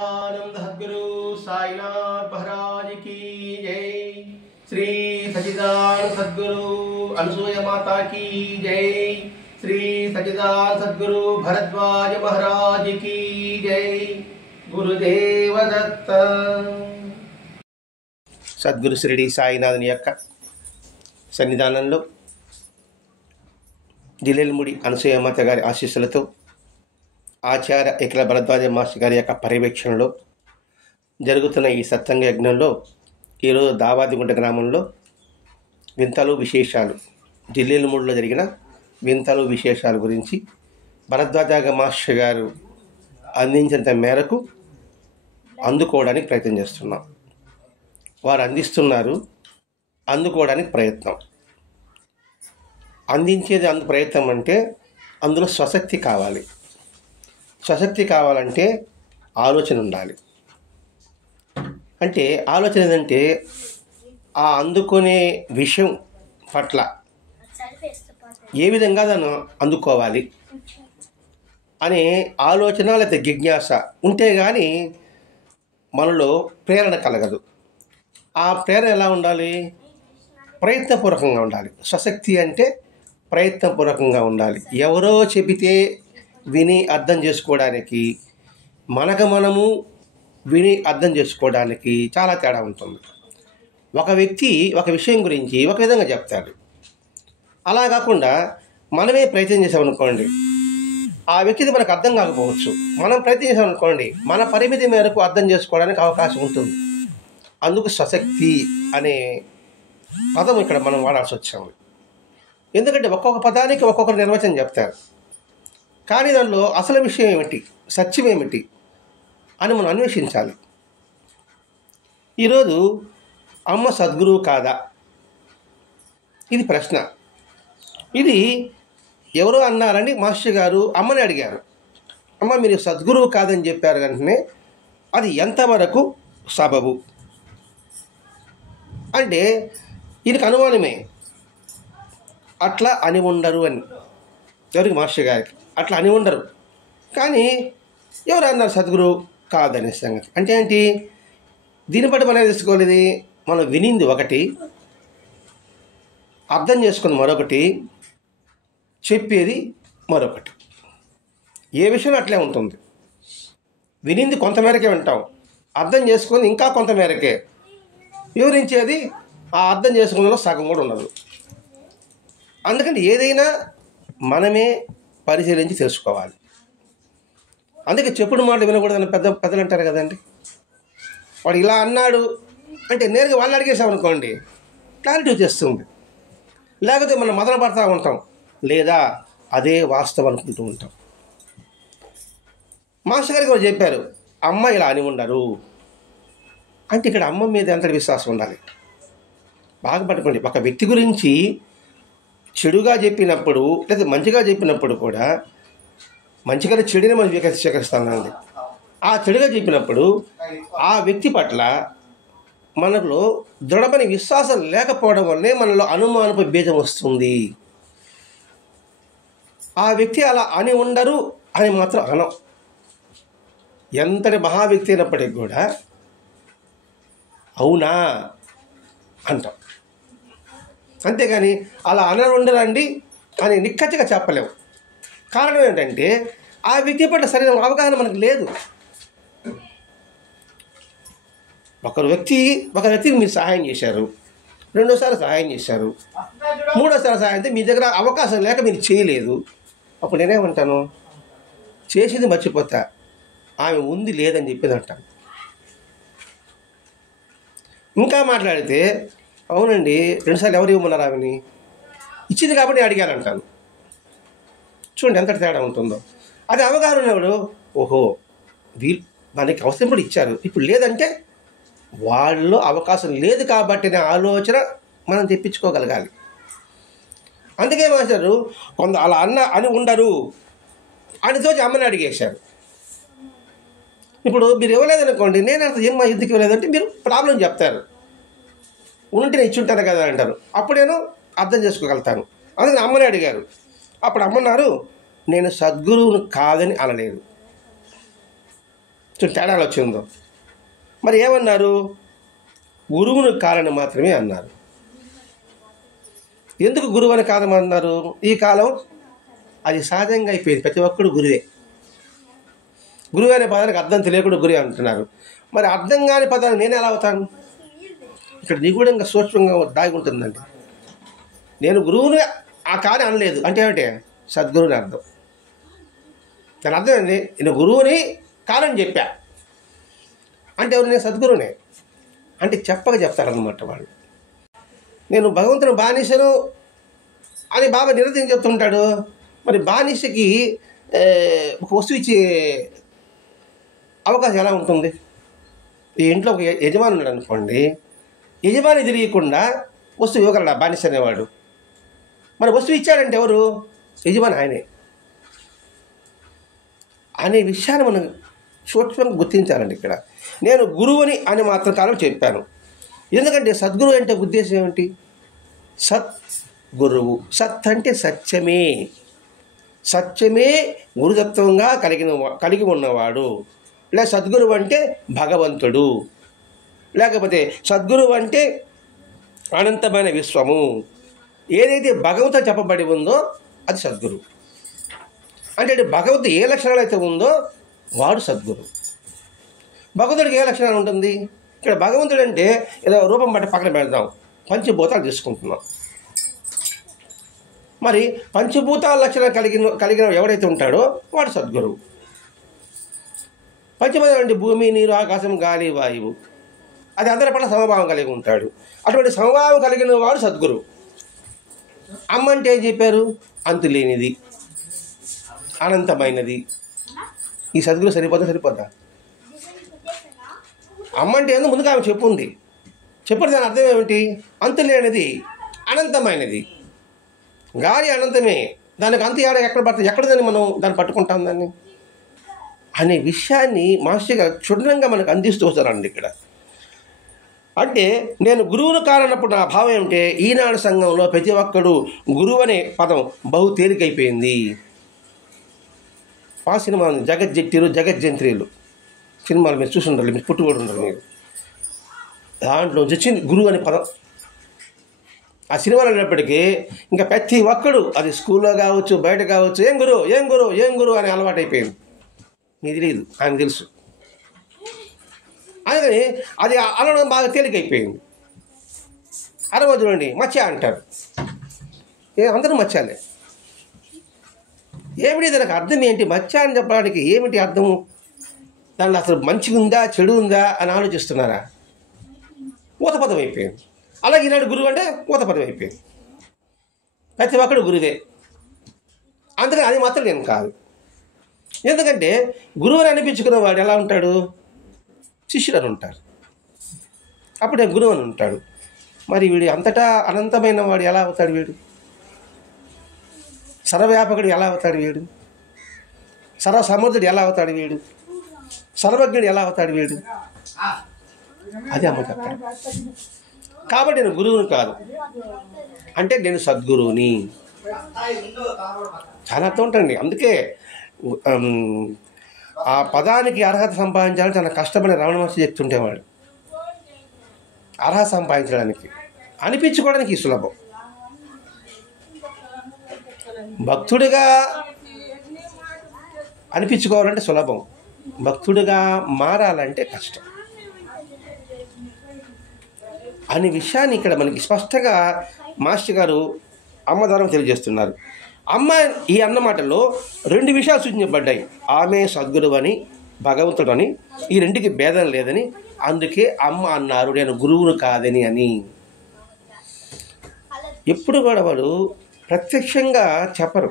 आनंद सद्गुरु साईनाथ महाराज की जय। श्री सच्चिदानंद सद्गुरु अनसूय माता की जय। श्री सच्चिदानंद सद्गुरु भरद्वाज महाराज की जय। गुरुदेव दत्त। సద్గురు షిరిడి సాయినాథుని యొక్క సన్నిధానంలో జిల్లెలమూడి అనసూయమాత గారి ఆశీస్సులతో ఆచార్య ఏకల భరద్వాజ మాస్టర్ గారి యొక్క పర్యవేక్షణలో జరుగుతున్న ఈ సత్సంగ యజ్ఞంలో ఈరోజు దావాదిగుంట గ్రామంలో వింతలు విశేషాలు జిల్లెలమూడిలో జరిగిన వింతలు విశేషాల గురించి భరద్వాజ మాస్టర్ గారు అందించినంత మేరకు అందుకోవడానికి ప్రయత్నం చేస్తున్నాం. వారు అందిస్తున్నారు, అందుకోవడానికి ప్రయత్నం. అందించేది ప్రయత్నం అంటే అందులో స్వశక్తి కావాలి. స్వశక్తి కావాలంటే ఆలోచన ఉండాలి. అంటే ఆలోచన ఏంటంటే ఆ అందుకునే విషయం పట్ల ఏ విధంగా దాన్ని అందుకోవాలి అనే ఆలోచన లేదా జిజ్ఞాస ఉంటే కానీ మనలో ప్రేరణ కలగదు. ఆ ప్రేరణ ఎలా ఉండాలి? ప్రయత్నపూర్వకంగా ఉండాలి. స్వశక్తి అంటే ప్రయత్నపూర్వకంగా ఉండాలి. ఎవరో చెబితే విని అర్థం చేసుకోవడానికి, మనకు మనము విని అర్థం చేసుకోవడానికి చాలా తేడా ఉంటుంది. ఒక వ్యక్తి ఒక విషయం గురించి ఒక విధంగా చెప్తాడు. అలా కాకుండా మనమే ప్రయత్నం చేసామనుకోండి, ఆ వ్యక్తిది మనకు అర్థం కాకపోవచ్చు. మనం ప్రయత్నం చేసామనుకోండి, మన పరిమితి మేరకు అర్థం చేసుకోవడానికి అవకాశం ఉంటుంది. అందుకు స్వశక్తి అనే పదం ఇక్కడ మనం వాడాల్సి వచ్చాము. ఎందుకంటే ఒక్కొక్క పదానికి ఒక్కొక్కరు నిర్వచనం చెప్తారు. కానీ దానిలో అసలు విషయం ఏమిటి, సత్యం ఏమిటి అని మనం అన్వేషించాలి. ఈరోజు అమ్మ సద్గురువు కాదా? ఇది ప్రశ్న. ఇది ఎవరో అన్నారని మాస్టర్ గారు అమ్మని అడిగారు. అమ్మ, మీరు సద్గురువు కాదని చెప్పారు వెంటనే అది ఎంతవరకు సబబు అంటే ఈయనకు అనుమానమే. అట్లా అని ఉండరు అని ఎవరికి? మాస్టర్ గారికి అట్లా అని ఉండరు. కానీ ఎవరు అన్నారు సద్గురు కాదనే సంగతి అంటే ఏంటి? దీన్ని బట్టి మనం తెలుసుకోలేదు. మనం వినింది ఒకటి, అర్థం చేసుకుని మరొకటి, చెప్పేది మరొకటి. ఏ విషయం అట్లే ఉంటుంది. వినింది కొంతమేరకే వింటాం, అర్థం చేసుకొని ఇంకా కొంతమేరకే వివరించేది. ఆ అర్థం చేసుకున్న సగం కూడా ఉండదు. అందుకని ఏదైనా మనమే పరిశీలించి తెలుసుకోవాలి. అందుకే చెప్పుడు మాటలు వినకూడదని పెద్దలు అంటారు కదండి. వాడు ఇలా అన్నాడు అంటే నేరుగా వాళ్ళు అడిగేసామనుకోండి, క్లారిటీ వచ్చేస్తుంది. లేకపోతే మనం మొదలు పడతా ఉంటాం, లేదా అదే వాస్తవం అనుకుంటూ ఉంటాం. మాస్టర్ గారికి కూడా చెప్పారు, అమ్మ ఇలా అని ఉండరు అంటే ఇక్కడ అమ్మ మీద ఎంత విశ్వాసం ఉండాలి. బాగా పట్టుకోండి. ఒక వ్యక్తి గురించి చెడుగా చెప్పినప్పుడు లేదా మంచిగా చెప్పినప్పుడు కూడా, మంచిగానే చెడుని మనం స్వీకరిస్తామండి. ఆ చెడుగా చెప్పినప్పుడు ఆ వ్యక్తి పట్ల మనలో దృఢమైన విశ్వాసం లేకపోవడం వల్లే మనలో అనుమానపు బీజం వస్తుంది. ఆ వ్యక్తి అలా అని ఉండరు అని మాత్రం అనం. ఎంతటి మహా వ్యక్తి అయినప్పటికీ కూడా అవునా అంటాం. అంతేగాని అలా ఉండరండి అని నిక్కచ్చిగా చెప్పలేము. కారణం ఏంటంటే ఆ వ్యక్తి పట్ల సరైన అవగాహన మనకు లేదు. ఒక వ్యక్తికి మీరు సహాయం చేశారు, రెండోసారి సహాయం చేశారు, మూడోసారి సహాయం అయితే మీ దగ్గర అవకాశం లేక మీరు చేయలేదు. అప్పుడు నేనేమంటాను? చేసింది మర్చిపోతా, ఆమె ఉంది లేదని చెప్పింది అంటాను. ఇంకా మాట్లాడితే అవునండి రెండుసార్లు ఎవరు ఇవ్వమన్నారు, ఆమెని ఇచ్చింది కాబట్టి అడిగానంటాను. చూడండి ఎంత తేడా ఉంటుందో. అది అవగాహన ఉన్నప్పుడు ఓహో వీళ్ళు మనకి అవసరం కూడా ఇచ్చారు, ఇప్పుడు లేదంటే వాళ్ళలో అవకాశం లేదు కాబట్టి అనే ఆలోచన మనం తెప్పించుకోగలగాలి. అందుకే మాస్టారు కొంత అలా అని ఉండరు అనితో అమ్మని అడిగేశారు. ఇప్పుడు మీరు ఇవ్వలేదనుకోండి, నేను అంత ఏం ఎందుకు ఇవ్వలేదంటే మీరు ప్రాబ్లం చెప్తారు. ఉంటే నేను ఇచ్చుంటాను కదా అంటారు. అప్పుడు నేను అర్థం చేసుకోగలుగుతాను. అందుకని అమ్మని అడిగారు. అప్పుడు అమ్మన్నారు, నేను సద్గురువును కాదని అనలేదు, తేడాలు వచ్చిందో. మరి ఏమన్నారు? గురువును కాలని మాత్రమే అన్నారు. ఎందుకు గురువు అని కాదమన్నారు? ఈ కాలం అది సహజంగా అయిపోయింది. ప్రతి ఒక్కడు గురువే. గురువు అనే పదానికి అర్థం తెలియకుండా గురువే అంటున్నారు. మరి అర్థం కాని పదాన్ని నేను ఎలా అవుతాను? ఇక్కడ నిగూఢంగా సూక్ష్మంగా దాగి ఉంటుందండి. నేను గురువుని ఆ కాని అనలేదు అంటే ఏమిటి? సద్గురువుని అర్థం. దాని అర్థం ఏంటి? నేను గురువుని కాలని చెప్పా అంటే ఎవరు? నేను సద్గురువునే అంటే చెప్పక చెప్తారన్నమాట వాళ్ళు. నేను భగవంతుని బానిసను అని బాబా నిరంతరం చెప్తుంటాడు. మరి బానిసకి ఒక వస్తువు ఇచ్చే అవకాశం ఎలా ఉంటుంది? ఈ ఇంట్లో ఒక యజమాని ఉన్నాడు అనుకోండి, యజమాని తిరిగకుండా వస్తువు ఇవ్వగలడా బానిస అనేవాడు? మరి వస్తువు ఇచ్చాడంటే ఎవరు? యజమాని ఆయనే అనే విషయాన్ని మనం సూక్ష్మంగా గుర్తించాలండి. ఇక్కడ నేను గురువుని అని మాత్రం కాలం చెప్పాను. ఎందుకంటే సద్గురువు అంటే ఉద్దేశం ఏమిటి? సత్ గురువు. అంటే సత్యమే. సత్యమే గురుతత్వంగా కలిగి ఉన్నవాడు. లేదా సద్గురువు అంటే భగవంతుడు. లేకపోతే సద్గురువు అంటే అనంతమైన విశ్వము. ఏదైతే భగవంతుడు చెప్పబడి ఉందో అది సద్గురువు. అంటే భగవంతుడు ఏ లక్షణాలు అయితే ఉందో వాడు సద్గురువు. భగవంతుడికి ఏ లక్షణాలు ఉంటుంది? ఇక్కడ భగవంతుడు అంటే ఏదో రూపం బట్టి పక్కన పెడదాం, పంచభూతాలు తీసుకుంటున్నాం. మరి పంచభూతాల లక్షణాలు కలిగిన ఎవడైతే ఉంటాడో వాడు సద్గురువు. పంచభూతాలు అంటే భూమి, నీరు, ఆకాశం, గాలి, వాయువు, అది అందరి పట్ల సమభావం కలిగి ఉంటాడు. అటువంటి సమభావం కలిగిన వాడు సద్గురువు. అమ్మ అంటే ఏం చెప్పారు? అంతులేనిది, అనంతమైనది. ఈ సద్గురు సరిపోద్దా? అమ్మ అంటే ఏందో ముందుగా ఆమె చెప్పుంది. చెప్పండి, దాని అర్థం ఏమిటి? అంతులేనిది, అనంతమైనది. గాలి అనంతమే, దానికి అంత ఎక్కడ దాన్ని మనం దాన్ని పట్టుకుంటాం దాన్ని అనే విషయాన్ని మాస్టర్ గారు క్షుణ్ణంగా మనకు అందిస్తూ వస్తారండి ఇక్కడ. అంటే నేను గురువును కానప్పుడు నా భావం ఏమిటంటే, ఈనాడు సంఘంలో ప్రతి ఒక్కడు గురువు అనే పదం బహు తేలికైపోయింది. ఆ సినిమా జగజ్జంత్రీలు సినిమాలు మీరు చూసి ఉండాలి, మీరు పుట్టుకోడు ఉండరు. మీరు దాంట్లో వచ్చింది గురువు అనే పదం. ఆ సినిమాలు అనేటప్పటికీ ఇంకా ప్రతి ఒక్కడు, అది స్కూల్లో కావచ్చు, బయట కావచ్చు, ఏం గురువు అనే అలవాటు అయిపోయింది. మీకు తెలియదు, ఆయన తెలుసు. అందుకని అది అనడం బాగా తేలికైపోయింది. అరవై చూడండి, మచ్చ అంటారు. అందరూ మచ్చాలే. ఏమిటి దానికి అర్థం ఏంటి? మచ్చ అని చెప్పడానికి ఏమిటి అర్థము? దాంట్లో అసలు మంచిగా ఉందా చెడు ఉందా అని ఆలోచిస్తున్నారా? ఊతపదం అయిపోయింది. అలాగే ఈనాడు గురువు అంటే ఊతపదం అయిపోయింది. ప్రతి ఒక్కడు గురువే. అందుకని అది మాత్రం నేను కాదు. ఎందుకంటే గురువుని అనిపించుకున్న వాడు ఎలా ఉంటాడు? శిష్యుడు అని ఉంటారు. అప్పుడే గురువు అని ఉంటాడు. మరి వీడు అంతటా అనంతమైన వాడు ఎలా అవుతాడు? వీడు సర్వవ్యాపకుడు ఎలా అవుతాడు? వీడు సర్వసమర్థుడు ఎలా అవుతాడు? వీడు సర్వజ్ఞుడు ఎలా అవుతాడు? వీడు అది అమ్మ చెప్తాడు. కాబట్టి నేను గురువుని కాదు అంటే నేను సద్గురువుని. చాలా అర్థం ఉంటుంది. అందుకే ఆ పదానికి అర్హత సంపాదించాలని చాలా కష్టపడి రమణ మహర్షి చెప్తుంటేవాడు. అర్హత సంపాదించడానికి, అనిపించుకోవడానికి సులభం. భక్తుడిగా అనిపించుకోవాలంటే సులభం, భక్తుడిగా మారాలంటే కష్టం అనే విషయాన్ని ఇక్కడ మనకి స్పష్టంగా మాస్టర్ గారు అమ్మ ద్వారా తెలియజేస్తున్నారు. అమ్మ ఈ అన్న మాటల్లో రెండు విషయాలు సూచించబడ్డాయి. ఆమె సద్గురువు అని, భగవంతుడు అని. ఈ రెండుకి భేదం లేదని. అందుకే అమ్మ అన్నారు నేను గురువును కాదని అని. ఎప్పుడు కూడా వాడు ప్రత్యక్షంగా చెప్పరు,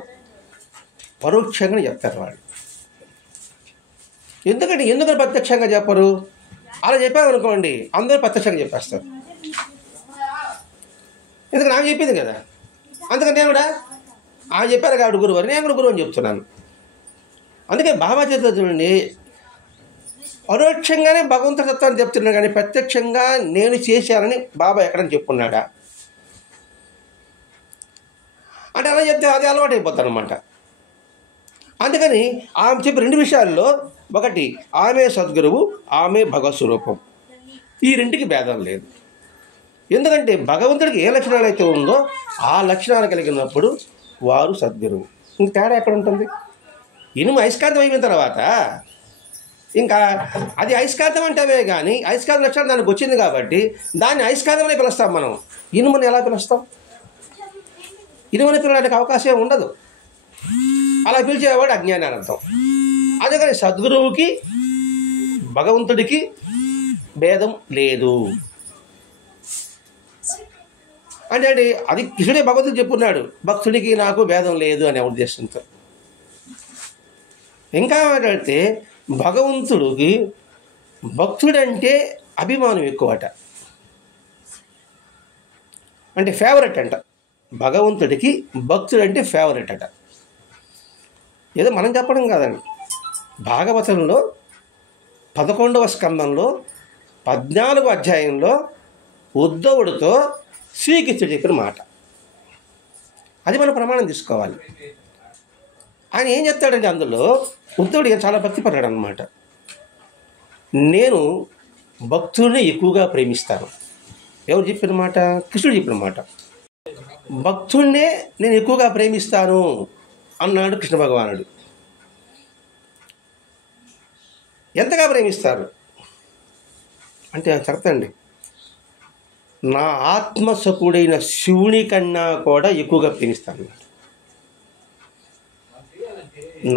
పరోక్షంగా చెప్తారు వాళ్ళు. ఎందుకని ప్రత్యక్షంగా చెప్పరు? అలా చెప్పామనుకోండి అందరూ ప్రత్యక్షంగా చెప్పేస్తారు. ఎందుకంటే ఆమె చెప్పింది కదా. అందుకని నేను కూడా ఆమె చెప్పారు కాబట్టి గురువు అని, నేను కూడా గురువు అని చెప్తున్నాను. అందుకే బాబా చేతిలో చూడండి, పరోక్షంగానే భగవంతుడి తత్వాన్ని చెప్తున్నాడు, కానీ ప్రత్యక్షంగా నేను చేశానని బాబా ఎక్కడని చెప్పుకున్నాడా? అంటే అలా చెప్తే అది అలవాటు అయిపోతాను అనమాట. అందుకని ఆమె చెప్పిన 2 విషయాల్లో, ఒకటి ఆమె సద్గురువు, ఆమె భగవత్ స్వరూపం. ఈ రెంటికి భేదం లేదు. ఎందుకంటే భగవంతుడికి ఏ లక్షణాలు అయితే ఉందో ఆ లక్షణాలు కలిగినప్పుడు వారు సద్గురువు. ఇంక తేడా ఎక్కడ ఉంటుంది? ఇనుము అయస్కాంతం అయిపోయిన తర్వాత ఇంకా అది అయస్కాంతం అంటామే కానీ అయస్కాంత లక్షణం దానికి వచ్చింది కాబట్టి దాన్ని అయస్కాంతం అనే పిలుస్తాం. మనం ఇనుముని ఎలా పిలుస్తాం? ఇనుముని పిలవడానికి అవకాశం ఉండదు. అలా పిలిచేవాడు అజ్ఞాని అని అర్థం. అందుకని సద్గురువుకి భగవంతుడికి భేదం లేదు అంటే అది కృష్ణుడే భగవంతుడు చెప్పున్నాడు, భక్తుడికి నాకు భేదం లేదు అనే ఉద్దేశంతో. ఇంకా మాట్లాడితే భగవంతుడికి భక్తుడంటే అభిమానం ఎక్కువట, అంటే ఫేవరెట్ అంట. భగవంతుడికి భక్తుడంటే ఫేవరెట్ అట. ఏదో మనం చెప్పడం కాదండి. భాగవతంలో 11వ స్కందంలో 14వ అధ్యాయంలో ఉద్ధవుడితో శ్రీకృష్ణుడు చెప్పిన మాట. అది మనం ప్రమాణం తీసుకోవాలి. ఆయన ఏం చెప్తాడంటే అందులో ఉద్ధవుడు చాలా భక్తి పడ్డాడు అన్నమాట. నేను భక్తుడిని ఎక్కువగా ప్రేమిస్తాను. ఎవరు చెప్పిన మాట? కృష్ణుడు చెప్పిన మాట. భక్తుడినే నేను ఎక్కువగా ప్రేమిస్తాను అన్నాడు కృష్ణ భగవానుడు. ఎంతగా ప్రేమిస్తారు అంటే చెప్తాండి, నా ఆత్మసకుడైన శివుని కన్నా కూడా ఎక్కువగా ప్రేమిస్తాను.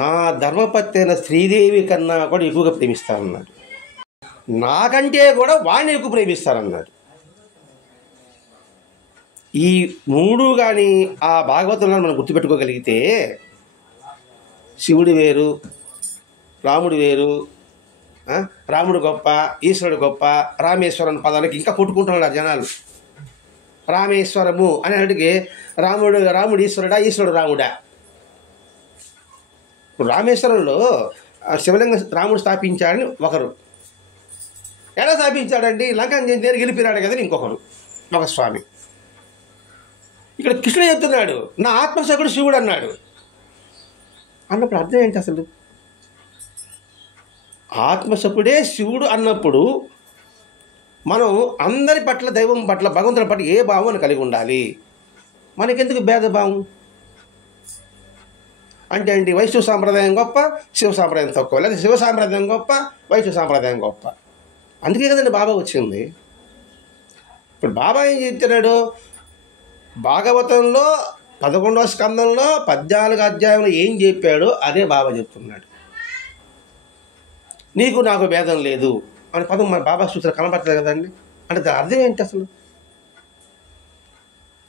నా ధర్మపత్తి అయిన శ్రీదేవి కన్నా కూడా ఎక్కువగా ప్రేమిస్తానన్నాడు. నాకంటే కూడా వాడిని ఎక్కువ ప్రేమిస్తానన్నాడు. ఈ 3 కానీ ఆ భాగవతంలో మనం గుర్తుపెట్టుకోగలిగితే శివుడు వేరు, రాముడు వేరు, రాముడు గొప్ప, ఈశ్వరుడు గొప్ప, రామేశ్వరం పదాలకి ఇంకా కొట్టుకుంటున్నారు జనాలు. రామేశ్వరము అని అడిగి రాముడు ఈశ్వరుడా, ఈశ్వరుడు రాముడా? ఇప్పుడు రామేశ్వరంలో శివలింగ రాముడు స్థాపించాడని ఒకరు, ఎలా స్థాపించాడండి? లంకని దగ్గర గెలిపినాడు కదని ఇంకొకరు, ఒక స్వామి. ఇక్కడ కృష్ణుడు చెప్తున్నాడు నా ఆత్మసకుడు శివుడు అన్నాడు. అన్నప్పుడు అర్థం ఏంటి? అసలు ఆత్మసకుడే శివుడు అన్నప్పుడు మనం అందరి పట్ల, దైవం పట్ల, భగవంతుడి పట్ల ఏ భావం కలిగి ఉండాలి? మనకెందుకు భేదభావం? అంటే ఏంటి? వైష్ణవ సాంప్రదాయం గొప్ప, శివ సాంప్రదాయం తక్కువ, లేదా శివ సాంప్రదాయం గొప్ప, వైష్ణవ సాంప్రదాయం గొప్ప. అందుకే కదండి బాబా వచ్చింది. ఇప్పుడు బాబా ఏం చెప్తున్నాడు? భాగవతంలో 11వ స్కందంలో 14వ అధ్యాయంలో ఏం చెప్పాడో అదే బాబా చెప్తున్నాడు. నీకు నాకు భేదం లేదు అని పదం మన బాబా సూత్రం కనపడుతుంది కదండి. అంటే దాని అర్థం ఏంటి అసలు?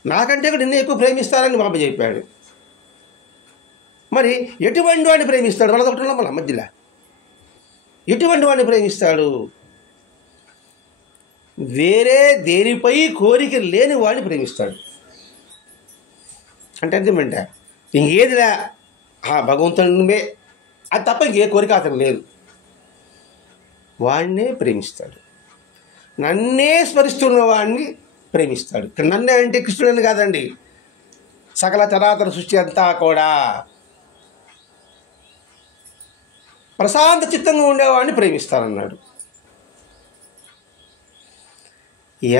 నాకంటే కూడా నిన్ను ఎక్కువ ప్రేమిస్తానని బాబా చెప్పాడు. మరి ఎటువంటి వాడిని ప్రేమిస్తాడు? మనదొకటిలో మన మధ్యలో ఎటువంటి వాడిని ప్రేమిస్తాడు? వేరే దేనిపై కోరిక లేని వాడిని ప్రేమిస్తాడు. అంటే అర్థమంటే ఇంకేదిలే ఆ భగవంతుడినే, అది తప్ప ఇంకే కోరిక అతను లేదు. వాడినే ప్రేమిస్తాడు. నన్నే స్మరిస్తున్న వాడిని ప్రేమిస్తాడు. ఇక్కడ నన్నే అంటే కృష్ణుడని కాదండి, సకల చరాచర సృష్టి అంతా కూడా ప్రశాంత చిత్తంగా ఉండేవాడిని ప్రేమిస్తానన్నాడు.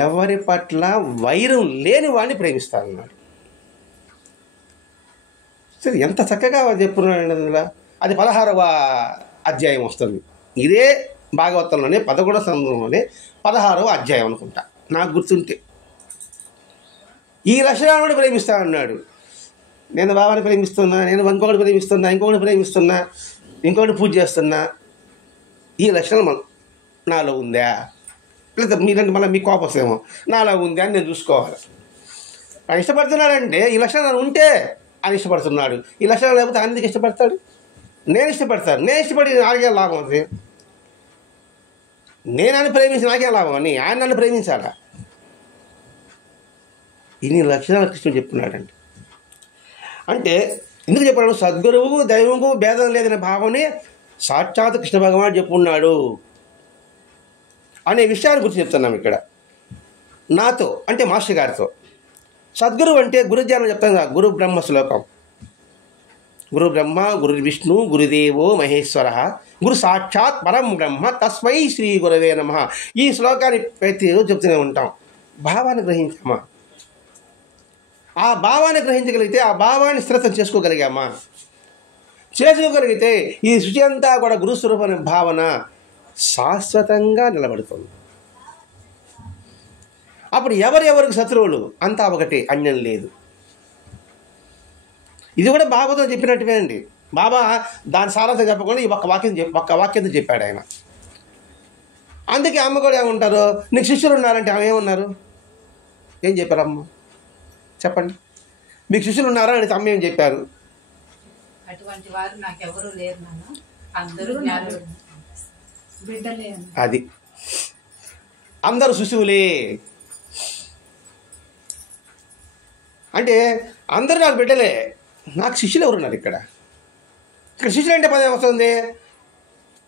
ఎవరి పట్ల వైరం లేని వాడిని ప్రేమిస్తానన్నాడు. సరే, ఎంత చక్కగా చెప్పున్నాడు. అందులో అది 16వ అధ్యాయం వస్తుంది. ఇదే భాగవతంలోనే 11వ సందర్భంలోనే 16వ అధ్యాయం అనుకుంటా, నాకు గుర్తుంటే. ఈ లక్షణాలను ప్రేమిస్తానన్నాడు. నేను బాబాని ప్రేమిస్తున్నా, నేను ఇంకొకటి ప్రేమిస్తున్నా, ఇంకొకటి ప్రేమిస్తున్నా, ఇంకొకటి పూజ చేస్తున్నా. ఈ లక్షణం నాలో ఉందా? లేదా మీరంటే మళ్ళీ మీ కోపం వస్తేమో నాలో ఉందా అని నేను చూసుకోవాలి. ఆయన ఇష్టపడుతున్నాడంటే ఈ లక్షణాలు ఉంటే ఆయన ఇష్టపడుతున్నాడు. ఈ లక్షణాలు లేకపోతే ఆయన ఎందుకు ఇష్టపడతాడు? నేను ఇష్టపడతాను. నేను ఇష్టపడి నాకేం లాభం అది? నేను నన్ను ప్రేమించి నాకేం లాభం అని ఆయన నన్ను ప్రేమించాలా? ఇన్ని లక్షణాలు కృష్ణుడు చెప్తున్నాడండి. అంటే ఎందుకు చెప్పాడు? సద్గురువు దైవంకు భేదం లేదనే భావనే సాక్షాత్ కృష్ణ భగవానుడు చెప్పున్నాడు అనే విషయాన్ని గురించి చెప్తున్నాం ఇక్కడ నాతో, అంటే మాస్టర్ గారితో. సద్గురువు అంటే గురుజ్ఞానం చెప్తాను కదా, గురు బ్రహ్మ శ్లోకం. గురు బ్రహ్మ గురు విష్ణు గురుదేవో మహేశ్వర గురు సాక్షాత్ పరం బ్రహ్మ తస్మై శ్రీ గురవే నమః. ఈ శ్లోకాన్ని ప్రతిరోజు చెప్తూనే ఉంటాం. భావాన్ని గ్రహించామా? ఆ భావాన్ని గ్రహించగలిగితే ఆ భావాన్ని స్థిరతం చేసుకోగలిగామా? చేసుకోగలిగితే ఈ శుచి అంతా కూడా గురుస్వరూప భావన శాశ్వతంగా నిలబడుతుంది. అప్పుడు ఎవరెవరికి శత్రువులు అంతా ఒకటి, అన్యం లేదు. ఇది కూడా భాగవతం చెప్పినట్టువే అండి. బాబా దాని సారాంశం చెప్పకుండా ఈ ఒక్క వాక్యంతో చెప్పాడు ఆయన. అందుకే అమ్మ కూడా ఏమంటారు, నీకు శిష్యులు ఉన్నారంటే ఆమె ఏమన్నారు, ఏం చెప్పారు అమ్మ చెప్పండి? మీకు శిష్యులు ఉన్నారా అని అమ్మ ఏం చెప్పారు? అటువంటి వారు నాకెవరూ లేరు నాన్న, అందరూ బిడ్డలే. అది అందరూ శిశువులే అంటే అందరూ నాకు బిడ్డలే. నాకు శిష్యులు ఎవరున్నారు ఇక్కడ? ఇక్కడ శిష్యులు అంటే పదం వస్తుంది,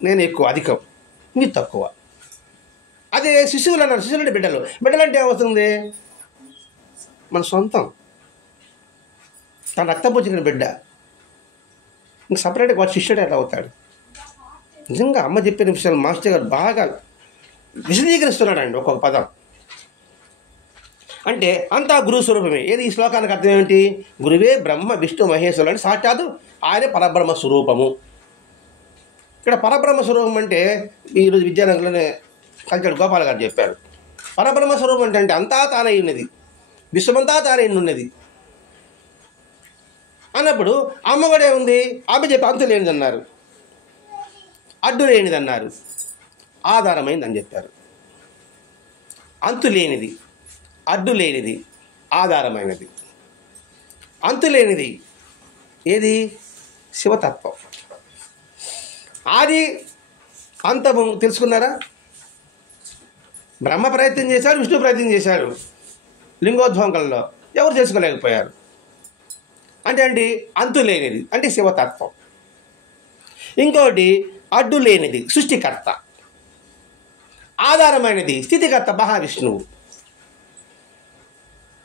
నేను ఎక్కువ అధికం, మీరు తక్కువ. అదే శిశువులు అన్నారు, శిశువులు అంటే బిడ్డలు. బిడ్డలు అంటే ఏమవుతుంది, మన సొంతం, తన రక్తపుచ్చిన బిడ్డ. ఇంక సపరేట్గా వాడు శిష్యుడు ఎట్లా అవుతాడు? నిజంగా అమ్మ చెప్పిన విషయాలు మాస్టర్ గారు బాగా విశదీకరిస్తున్నాడండి ఒక్కొక్క పదం. అంటే అంతా గురు స్వరూపమే. ఏది ఈ శ్లోకానికి అర్థం ఏమిటి? గురువే బ్రహ్మ విష్ణు మహేశ్వరులు అంటే సాక్షాత్తు ఆయనే పరబ్రహ్మ స్వరూపము. ఇక్కడ పరబ్రహ్మ స్వరూపం అంటే ఈరోజు విద్యానగర్లోనే కంచెడు గోపాల్ గారు చెప్పారు. పరబ్రహ్మ స్వరూపం అంటే అంతా తానై ఉన్నది, విశ్వమంతా తానై ఉన్నది అన్నప్పుడు అమ్మ కూడా ఏముంది, ఆమె చెప్పి అంతు లేనిది అన్నారు, అడ్డు లేనిది అన్నారు, ఆధారమైంది అని చెప్పారు. అంతు లేనిది, అడ్డు లేనిది, ఆధారమైనది. అంతు లేనిది ఏది? శివతత్వం. ఆది అంతము తెలుసుకున్నారా? బ్రహ్మ ప్రయత్నం చేశాడు, విష్ణు ప్రయత్నం చేశాడు, లింగోద్భవంకంలో ఎవరు చేసుకోలేకపోయారు. అంటే ఏంటి? అంతు లేనిది అంటే శివతత్వం. ఇంకోటి అడ్డు లేనిది సృష్టికర్త, ఆధారమైనది స్థితికర్త మహావిష్ణువు.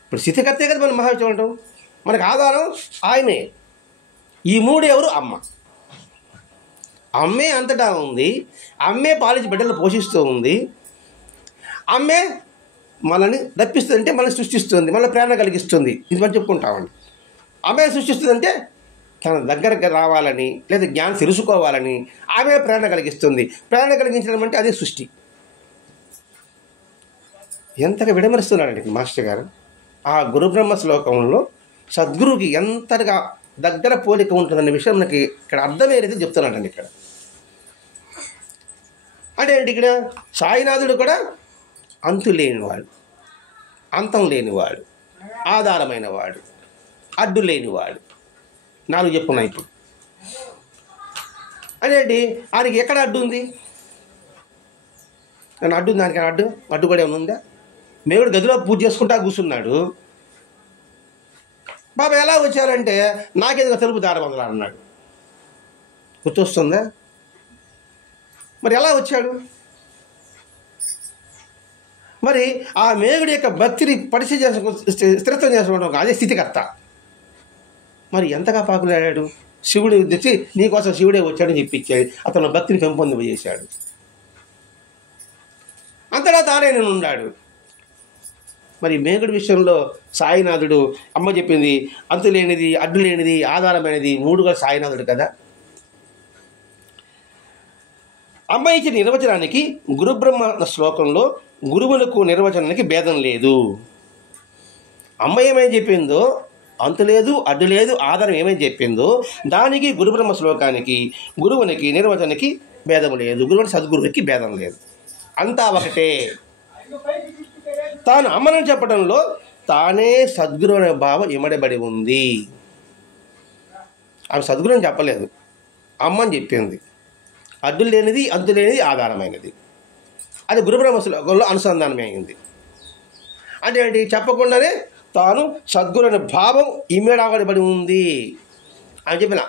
ఇప్పుడు స్థితికర్తే కదా మనం మహావిష్ణువు అంటాం, మనకు ఆధారం ఆయనే. ఈ మూడు ఎవరు? అమ్మ. అమ్మే అంతటా ఉంది, అమ్మే పాలించి బిడ్డలు పోషిస్తూ ఉంది, అమ్మే మనల్ని రప్పిస్తుందంటే మనల్ని సృష్టిస్తుంది, మనల్ని ప్రేరణ కలిగిస్తుంది. ఇది మనం చెప్పుకుంటామండి. ఆమె సృష్టిస్తుందంటే తన దగ్గరకు రావాలని లేదా జ్ఞానం తెలుసుకోవాలని ఆమె ప్రేరణ కలిగిస్తుంది. ప్రేరణ కలిగించడం అంటే అదే సృష్టి. ఎంతగా విడమరుస్తున్నారండి మాస్టర్ గారు. ఆ గురుబ్రహ్మ శ్లోకంలో సద్గురువుకి ఎంతగా దగ్గర పోలిక ఉంటుందనే విషయం మనకి ఇక్కడ అర్థమయ్యేది చెప్తున్నాడండి. ఇక్కడ అంటే ఏంటి? ఇక్కడ సాయినాథుడు కూడా అంతు లేనివాడు, అంతం లేనివాడు, ఆధారమైన వాడు, అడ్డు లేనివాడు. 4 చెప్పున్నాయి ఇప్పుడు. అదేంటి? ఆయనకి ఎక్కడ అడ్డు ఉంది? నన్ను అడ్డు ఉంది, దానికి అడ్డు కూడా ఏమైనా ఉందా? మేవుడు గదిలో పూజ చేసుకుంటా కూర్చున్నాడు. బాబా ఎలా వచ్చారంటే నాకేదో తెలుపు దారబందలు అన్నాడు. గుర్తొస్తుందా? మరి ఎలా వచ్చాడు? మరి ఆ మేగుడి యొక్క భక్తిని స్థిరత్వం చేసుకోవడం అదే స్థితికర్త. మరి ఎంతగా పాకులాడాడు? శివుడు తెచ్చి నీకోసం శివుడే వచ్చాడని చెప్పించాడు, అతను భక్తిని పెంపొందింపజేశాడు. అంతటా తానే నేను ఉన్నాడు. మరి మేగుడి విషయంలో సాయినాథుడు అమ్మ చెప్పింది అంతు లేనిది, అడ్డు లేనిది, ఆధారమైనది, 3గా సాయినాథుడు కదా. అమ్మ ఇచ్చిన నిర్వచనానికి గురుబ్రహ్మ శ్లోకంలో గురువులకు నిర్వచనానికి భేదం లేదు. అమ్మ ఏమేమి చెప్పిందో, అంతు లేదు, అడ్డు లేదు, ఆధారం ఏమేమి చెప్పిందో దానికి గురుబ్రహ్మ శ్లోకానికి గురువునికి నిర్వచనానికి భేదం లేదు. గురువుని సద్గురువుకి భేదం లేదు, అంతా ఒకటే. తాను అమ్మనని చెప్పడంలో తానే సద్గురు అనే భావం ఇమడబడి ఉంది. ఆమె సద్గురు అని చెప్పలేదు, అమ్మని చెప్పింది. అడ్డు లేనిది, అంతు లేనిది, ఆధారమైనది. అది గురుబ్రహ్మ శ్లోకంలో అనుసంధానమే అయింది. అంటే ఏంటి? చెప్పకుండానే తాను సద్గురు అనే భావం ఇమడబడి ఉంది అని చెప్పిన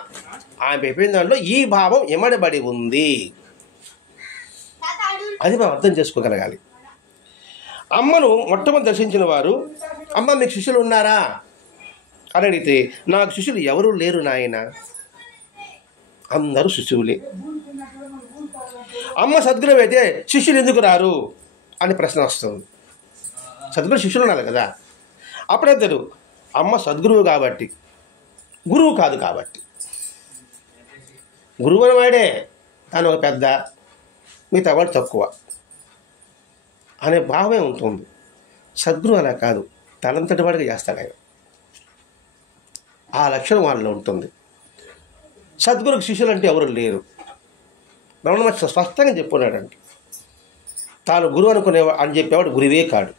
ఆమె చెప్పిన దాంట్లో ఈ భావం ఇమడబడి ఉంది. అది మనం అర్థం చేసుకోగలగాలి. అమ్మను మొట్టమొదటి దర్శించిన వారు, అమ్మ మీకు శిష్యులు ఉన్నారా అని అడిగితే నాకు శిష్యులు ఎవరూ లేరు నాయన అందరూ శిష్యులే. అమ్మ సద్గురువు అయితే శిష్యులు ఎందుకు రారు అని ప్రశ్న వస్తుంది. సద్గురు శిష్యులు ఉన్నారు కదా. అప్పుడెంతరు అమ్మ సద్గురువు కాబట్టి, గురువు కాదు కాబట్టి. గురువు అనేవాడే తాను ఒక పెద్ద, మిగతా వాడు తక్కువ అనే భావమే ఉంటుంది. సద్గురువు అలా కాదు, తనంతటి వాడిగా చేస్తాడు ఆయన. ఆ లక్షణం వాళ్ళలో ఉంటుంది. సద్గురుకు శిష్యులు అంటే ఎవరు లేరు. రమణ మహర్షి స్పష్టంగా చెప్పున్నాడంటే తాను గురువు అనుకునే అని చెప్పేవాడు గురువే కాడు.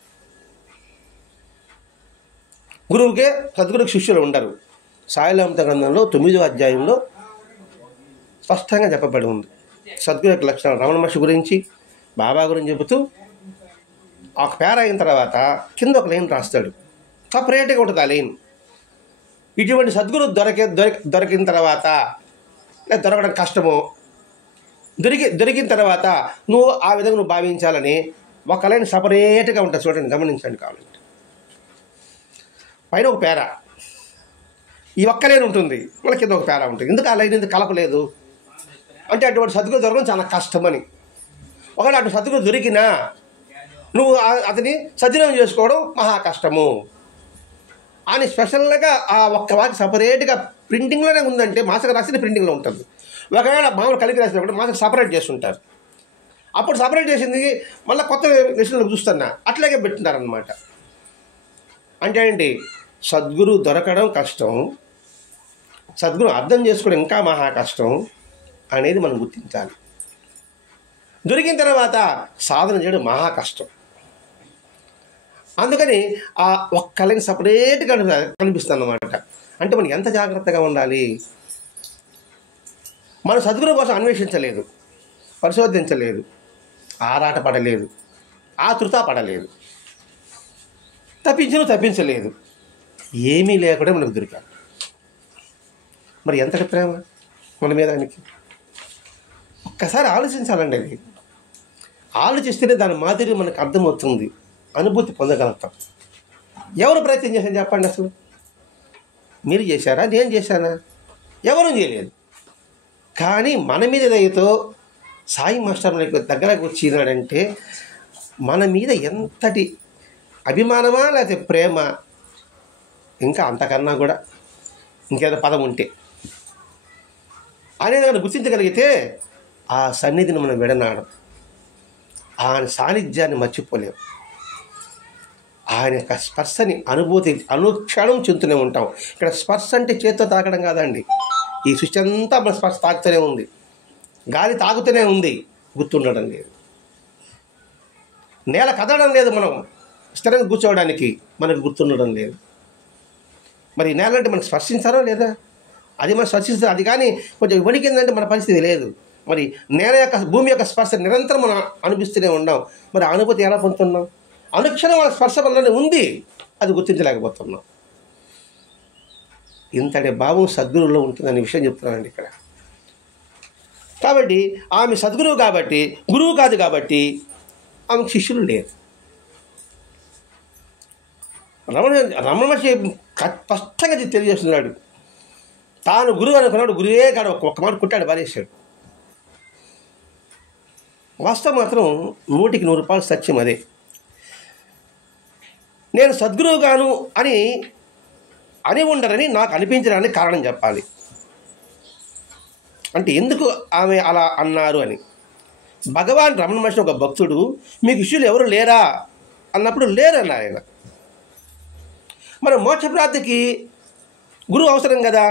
గురువుకే సద్గురుకు శిష్యులు ఉండరు. సాయిలామృత గ్రంథంలో 9వ అధ్యాయంలో స్పష్టంగా చెప్పబడి ఉంది సద్గురు యొక్క లక్షణాలు. రమణ మహర్షి గురించి, బాబా గురించి చెబుతూ ఒక పేర అయిన తర్వాత కింద ఒక లైన్ రాస్తాడు. సపరేట్గా ఉంటుంది ఆ లైన్. ఇటువంటి సద్గురు దొరికిన తర్వాత, లేదా దొరకడం కష్టము, దొరికిన తర్వాత నువ్వు ఆ విధంగా నువ్వు భావించాలని ఒక లైన్ సపరేట్గా ఉంటుంది. చూడండి, గమనించండి కావాలంటే. పైన ఒక పేర, ఈ ఒక్క లైన్ ఉంటుంది, మళ్ళీ కింద ఒక పేర ఉంటుంది. ఎందుకు ఆ లైన్ ఎందుకు కలపలేదు అంటే అటువంటి సద్గురు దొరకడం చాలా కష్టమని. ఒకవేళ అటు సద్గురు దొరికినా నువ్వు అతని సద్వినియోగం చేసుకోవడం మహా కష్టము అని స్పెషల్గా ఆ ఒక్క వాకి సపరేట్గా ప్రింటింగ్లోనే ఉందంటే, మాసక రాసిన ప్రింటింగ్లో ఉంటుంది. ఒకవేళ మామూలు కలిపి రాసినప్పుడు మాసక సపరేట్ చేస్తుంటారు. అప్పుడు సపరేట్ చేసింది మళ్ళీ కొత్త విషయంలో చూస్తున్నా అట్లాగే పెట్టున్నారనమాట. అంటే ఏంటి, సద్గురు దొరకడం కష్టం, సద్గురు అర్థం చేసుకోవడం ఇంకా మహా కష్టం అనేది మనం గుర్తించాలి. దొరికిన తర్వాత సాధన చేయడం మహా కష్టం. అందుకని ఆ ఒక్క లైన్ సపరేట్గా కనిపిస్తుంది అన్నమాట. అంటే మనం ఎంత జాగ్రత్తగా ఉండాలి. మన సద్గురు కోసం అన్వేషించలేదు, పరిశోధించలేదు, ఆరాట పడలేదు, ఆతృత పడలేదు, తప్పించలేదు, ఏమీ లేకుండా మనకు దొరికాడు. మరి ఎంతటి ప్రేమ మన మీద ఆయనకి. ఒక్కసారి ఆలోచించాలండి. అది ఆలోచిస్తేనే దాని మాదిరి మనకు అర్థమవుతుంది, అనుభూతి పొందగలుగుతాం. ఎవరు ప్రయత్నం చేశాను చెప్పండి. అసలు మీరు చేశారా, నేను చేశానా? ఎవరూ చేయలేదు. కానీ మన మీద దయతో సాయి మాస్టర్ మనకి దగ్గరకు వచ్చినాడంటే మన మీద ఎంతటి అభిమానమా లేకపోతే ప్రేమ, ఇంకా అంతకన్నా కూడా ఇంకేదో పదం ఉంటే అనేది మనం గుర్తించగలిగితే ఆ సన్నిధిని మనం విడనాడం, ఆయన సాన్నిధ్యాన్ని మర్చిపోలేము. ఆయన యొక్క స్పర్శని అనుభూతి అనుక్షణం చెందుతూనే ఉంటాం. ఇక్కడ స్పర్శ అంటే చేత్తో తాకడం కాదండి. ఈ సృష్టి అంతా మన స్పర్శ తాకుతూనే ఉంది, గాలి తాగుతూనే ఉంది, గుర్తుండడం లేదు. నేల కదలడం లేదు, మనం స్థిరంగా కూర్చోవడానికి మనకు గుర్తుండడం లేదు. మరి నేల అంటే మనకు స్పర్శించారో లేదా? అది మనం స్పర్శిస్తుంది, అది కానీ కొంచెం వణికిందంటే మన పరిస్థితి లేదు. మరి నేల యొక్క భూమి యొక్క స్పర్శ నిరంతరం మనం అనిపిస్తూనే ఉన్నాం. మరి అనుభూతి ఎలా పొందుతున్నాం? అనుక్షణం వాళ్ళ స్పర్శ వల్లనే ఉంది, అది గుర్తించలేకపోతున్నాం. ఇంతటి భావం సద్గురువులో ఉంటుందనే విషయం చెప్తున్నానండి ఇక్కడ. కాబట్టి ఆమె సద్గురువు కాబట్టి, గురువు కాదు కాబట్టి ఆమెకు శిష్యులు లేరు. రమణ మహర్షి స్పష్టంగా తెలియజేస్తున్నాడు, తాను గురువు అనుకున్నాడు, గురువే కాదు ఒక్క మాట కుట్టాడు, పారేశాడు. వాస్తవం మాత్రం 100కి 100 సత్యం అదే. నేను సద్గురువు గాను అని ఉండరని నాకు అనిపించడానికి కారణం చెప్పాలి. అంటే ఎందుకు ఆమె అలా అన్నారు అని. భగవాన్ రమణ మహర్షి ఒక భక్తుడు, మీకు శిష్యులు ఎవరు లేరా అన్నప్పుడు లేరు అన్నారు ఆయన. మరి మోక్ష ప్రాప్తికి గురువు అవసరం కదా,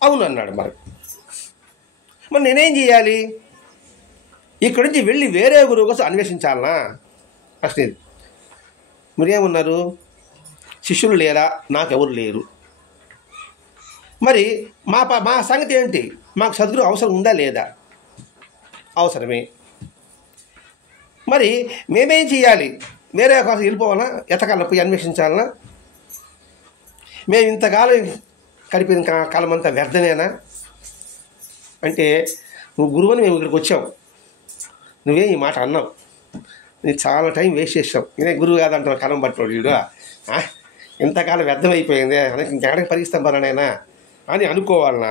అవును అన్నాడు. మరి నేనేం చేయాలి? ఇక్కడి నుంచి వెళ్ళి వేరే గురువు కోసం అన్వేషించాలనా? ప్రశ్న ఇది. మీరేమన్నారు? శిష్యులు లేరా? నాకెవరు లేరు. మరి మా సంగతి ఏంటి? మాకు సద్గురు అవసరం ఉందా లేదా? అవసరమే. మరి మేమేం చేయాలి? వేరే కోసం వెళ్ళిపోవాలా? ఎతకాల పోయి అన్వేషించాలనా? మేము ఇంతకాలం గడిపిన కాలం అంతా వ్యర్థమేనా అంటే, నువ్వు గురువుని మేము ఇక్కడికి వచ్చావు, నువ్వే ఈ మాట అన్నావు, నేను చాలా టైం వేస్ట్ చేసావు, నేనే గురువు కాదంటున్నావు, కాలం పట్టుకోడు వీడు, ఇంతకాలం వ్యర్థమైపోయింది, ఇంకెక్కడికి పరిగిస్తాం పరానైనా అని అనుకోవాలన్నా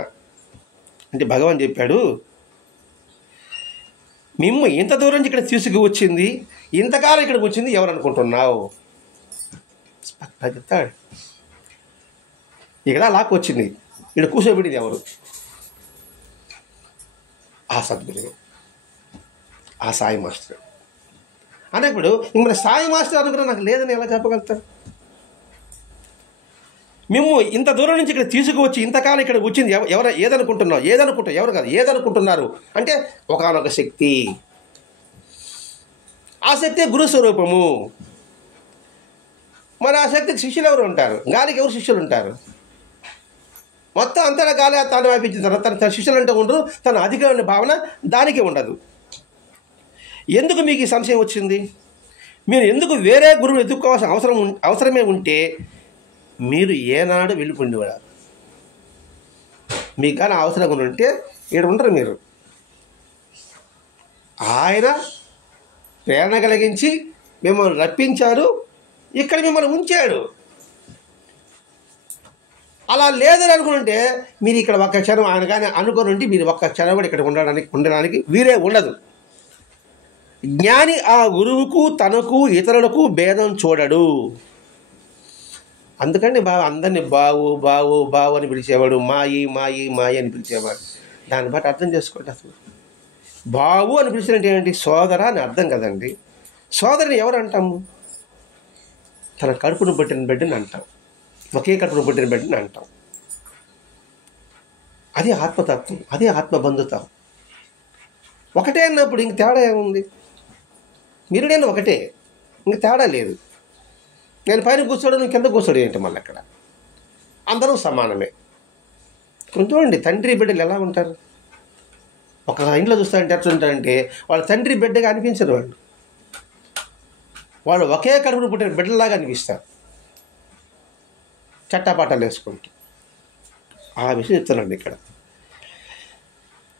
అంటే భగవాన్ చెప్పాడు, మిమ్ము ఇంత దూరం నుంచి ఇక్కడ తీసుకువచ్చింది, ఇంతకాలం ఇక్కడికి వచ్చింది ఎవరు అనుకుంటున్నావు? చెప్తాడు. ఇక్కడ లాక్కొచ్చింది, ఇక్కడ కూర్చోబెట్టింది ఎవరు? ఆ సద్గురువు, ఆ సాయి మాస్టర్. అన్నప్పుడు ఇంక మన సాయి మాస్టర్ అనుకున్నా నాకు లేదని ఎలా చెప్పగలుగుతారు? మేము ఇంత దూరం నుంచి ఇక్కడ తీసుకువచ్చి ఇంతకాలం ఇక్కడ వచ్చింది ఎవరు ఎవరు కాదు ఏదనుకుంటున్నారు అంటే ఒకానొక శక్తి. ఆ శక్తి గురుస్వరూపము. మరి ఆ శక్తికి శిష్యులు ఎవరు ఉంటారు? గాలికి ఎవరు శిష్యులు ఉంటారు? మొత్తం అంతటా గాలి తాను వ్యాపించిన తర్వాత తన శిష్యులు అంటే ఉండరు, తన అధికారుల భావన దానికి ఉండదు. ఎందుకు మీకు ఈ సంశయం వచ్చింది? మీరు ఎందుకు వేరే గురువు ఎదుర్కోవాల్సిన అవసరమే ఉంటే మీరు ఏనాడు వెళ్ళిపోండివాడు. మీకు కానీ అవసరం ఉంటే ఇక్కడ ఉండరు మీరు. ఆయన ప్రేరణ కలిగించి మిమ్మల్ని రప్పించారు, ఇక్కడ మిమ్మల్ని ఉంచాడు. అలా లేదని అనుకుంటే మీరు ఇక్కడ ఒక్క క్షణం ఆయన కానీ అనుకుని ఉంటే మీరు ఒక్క క్షణం కూడా ఇక్కడ ఉండడానికి వీరే ఉండదు. జ్ఞాని ఆ గురువుకు తనకు ఇతరులకు భేదం చూడడు. అందుకని అందరినీ బావు బావు బావు అని పిలిచేవాడు, మాయి మాయి మాయి అని పిలిచేవాడు. దాన్ని బట్టి అర్థం చేసుకోండి. అసలు బావు అని పిలిచినట్టు ఏంటి? సోదర అని అర్థం కదండి. సోదరుని ఎవరు అంటాము? తన కడుపును పుట్టిన బిడ్డని అంటాం, ఒకే కడుపును పుట్టిన బిడ్డని అంటాం. అది ఆత్మతత్వం, అదే ఆత్మబంధుత్వం. ఒకటే అన్నప్పుడు ఇంక తేడా ఏముంది? మీరు నేను ఒకటే, ఇంక తేడా లేదు. నేను పైన కూర్చోడు, నువ్వు కింద కూర్చోడు ఏంటి? మళ్ళీ అక్కడ అందరూ సమానమే. చూడండి, తండ్రి బిడ్డలు ఎలా ఉంటారు? ఒక ఇంట్లో చూస్తారంటే ఎట్లా ఉంటారంటే వాళ్ళ తండ్రి బిడ్డగా అనిపించరు. వాళ్ళు ఒకే కడుపును పుట్టిన బిడ్డలాగా అనిపిస్తారు, చట్టాపాటాలు వేసుకుంటూ. ఆ విషయం చెప్తానండి ఇక్కడ.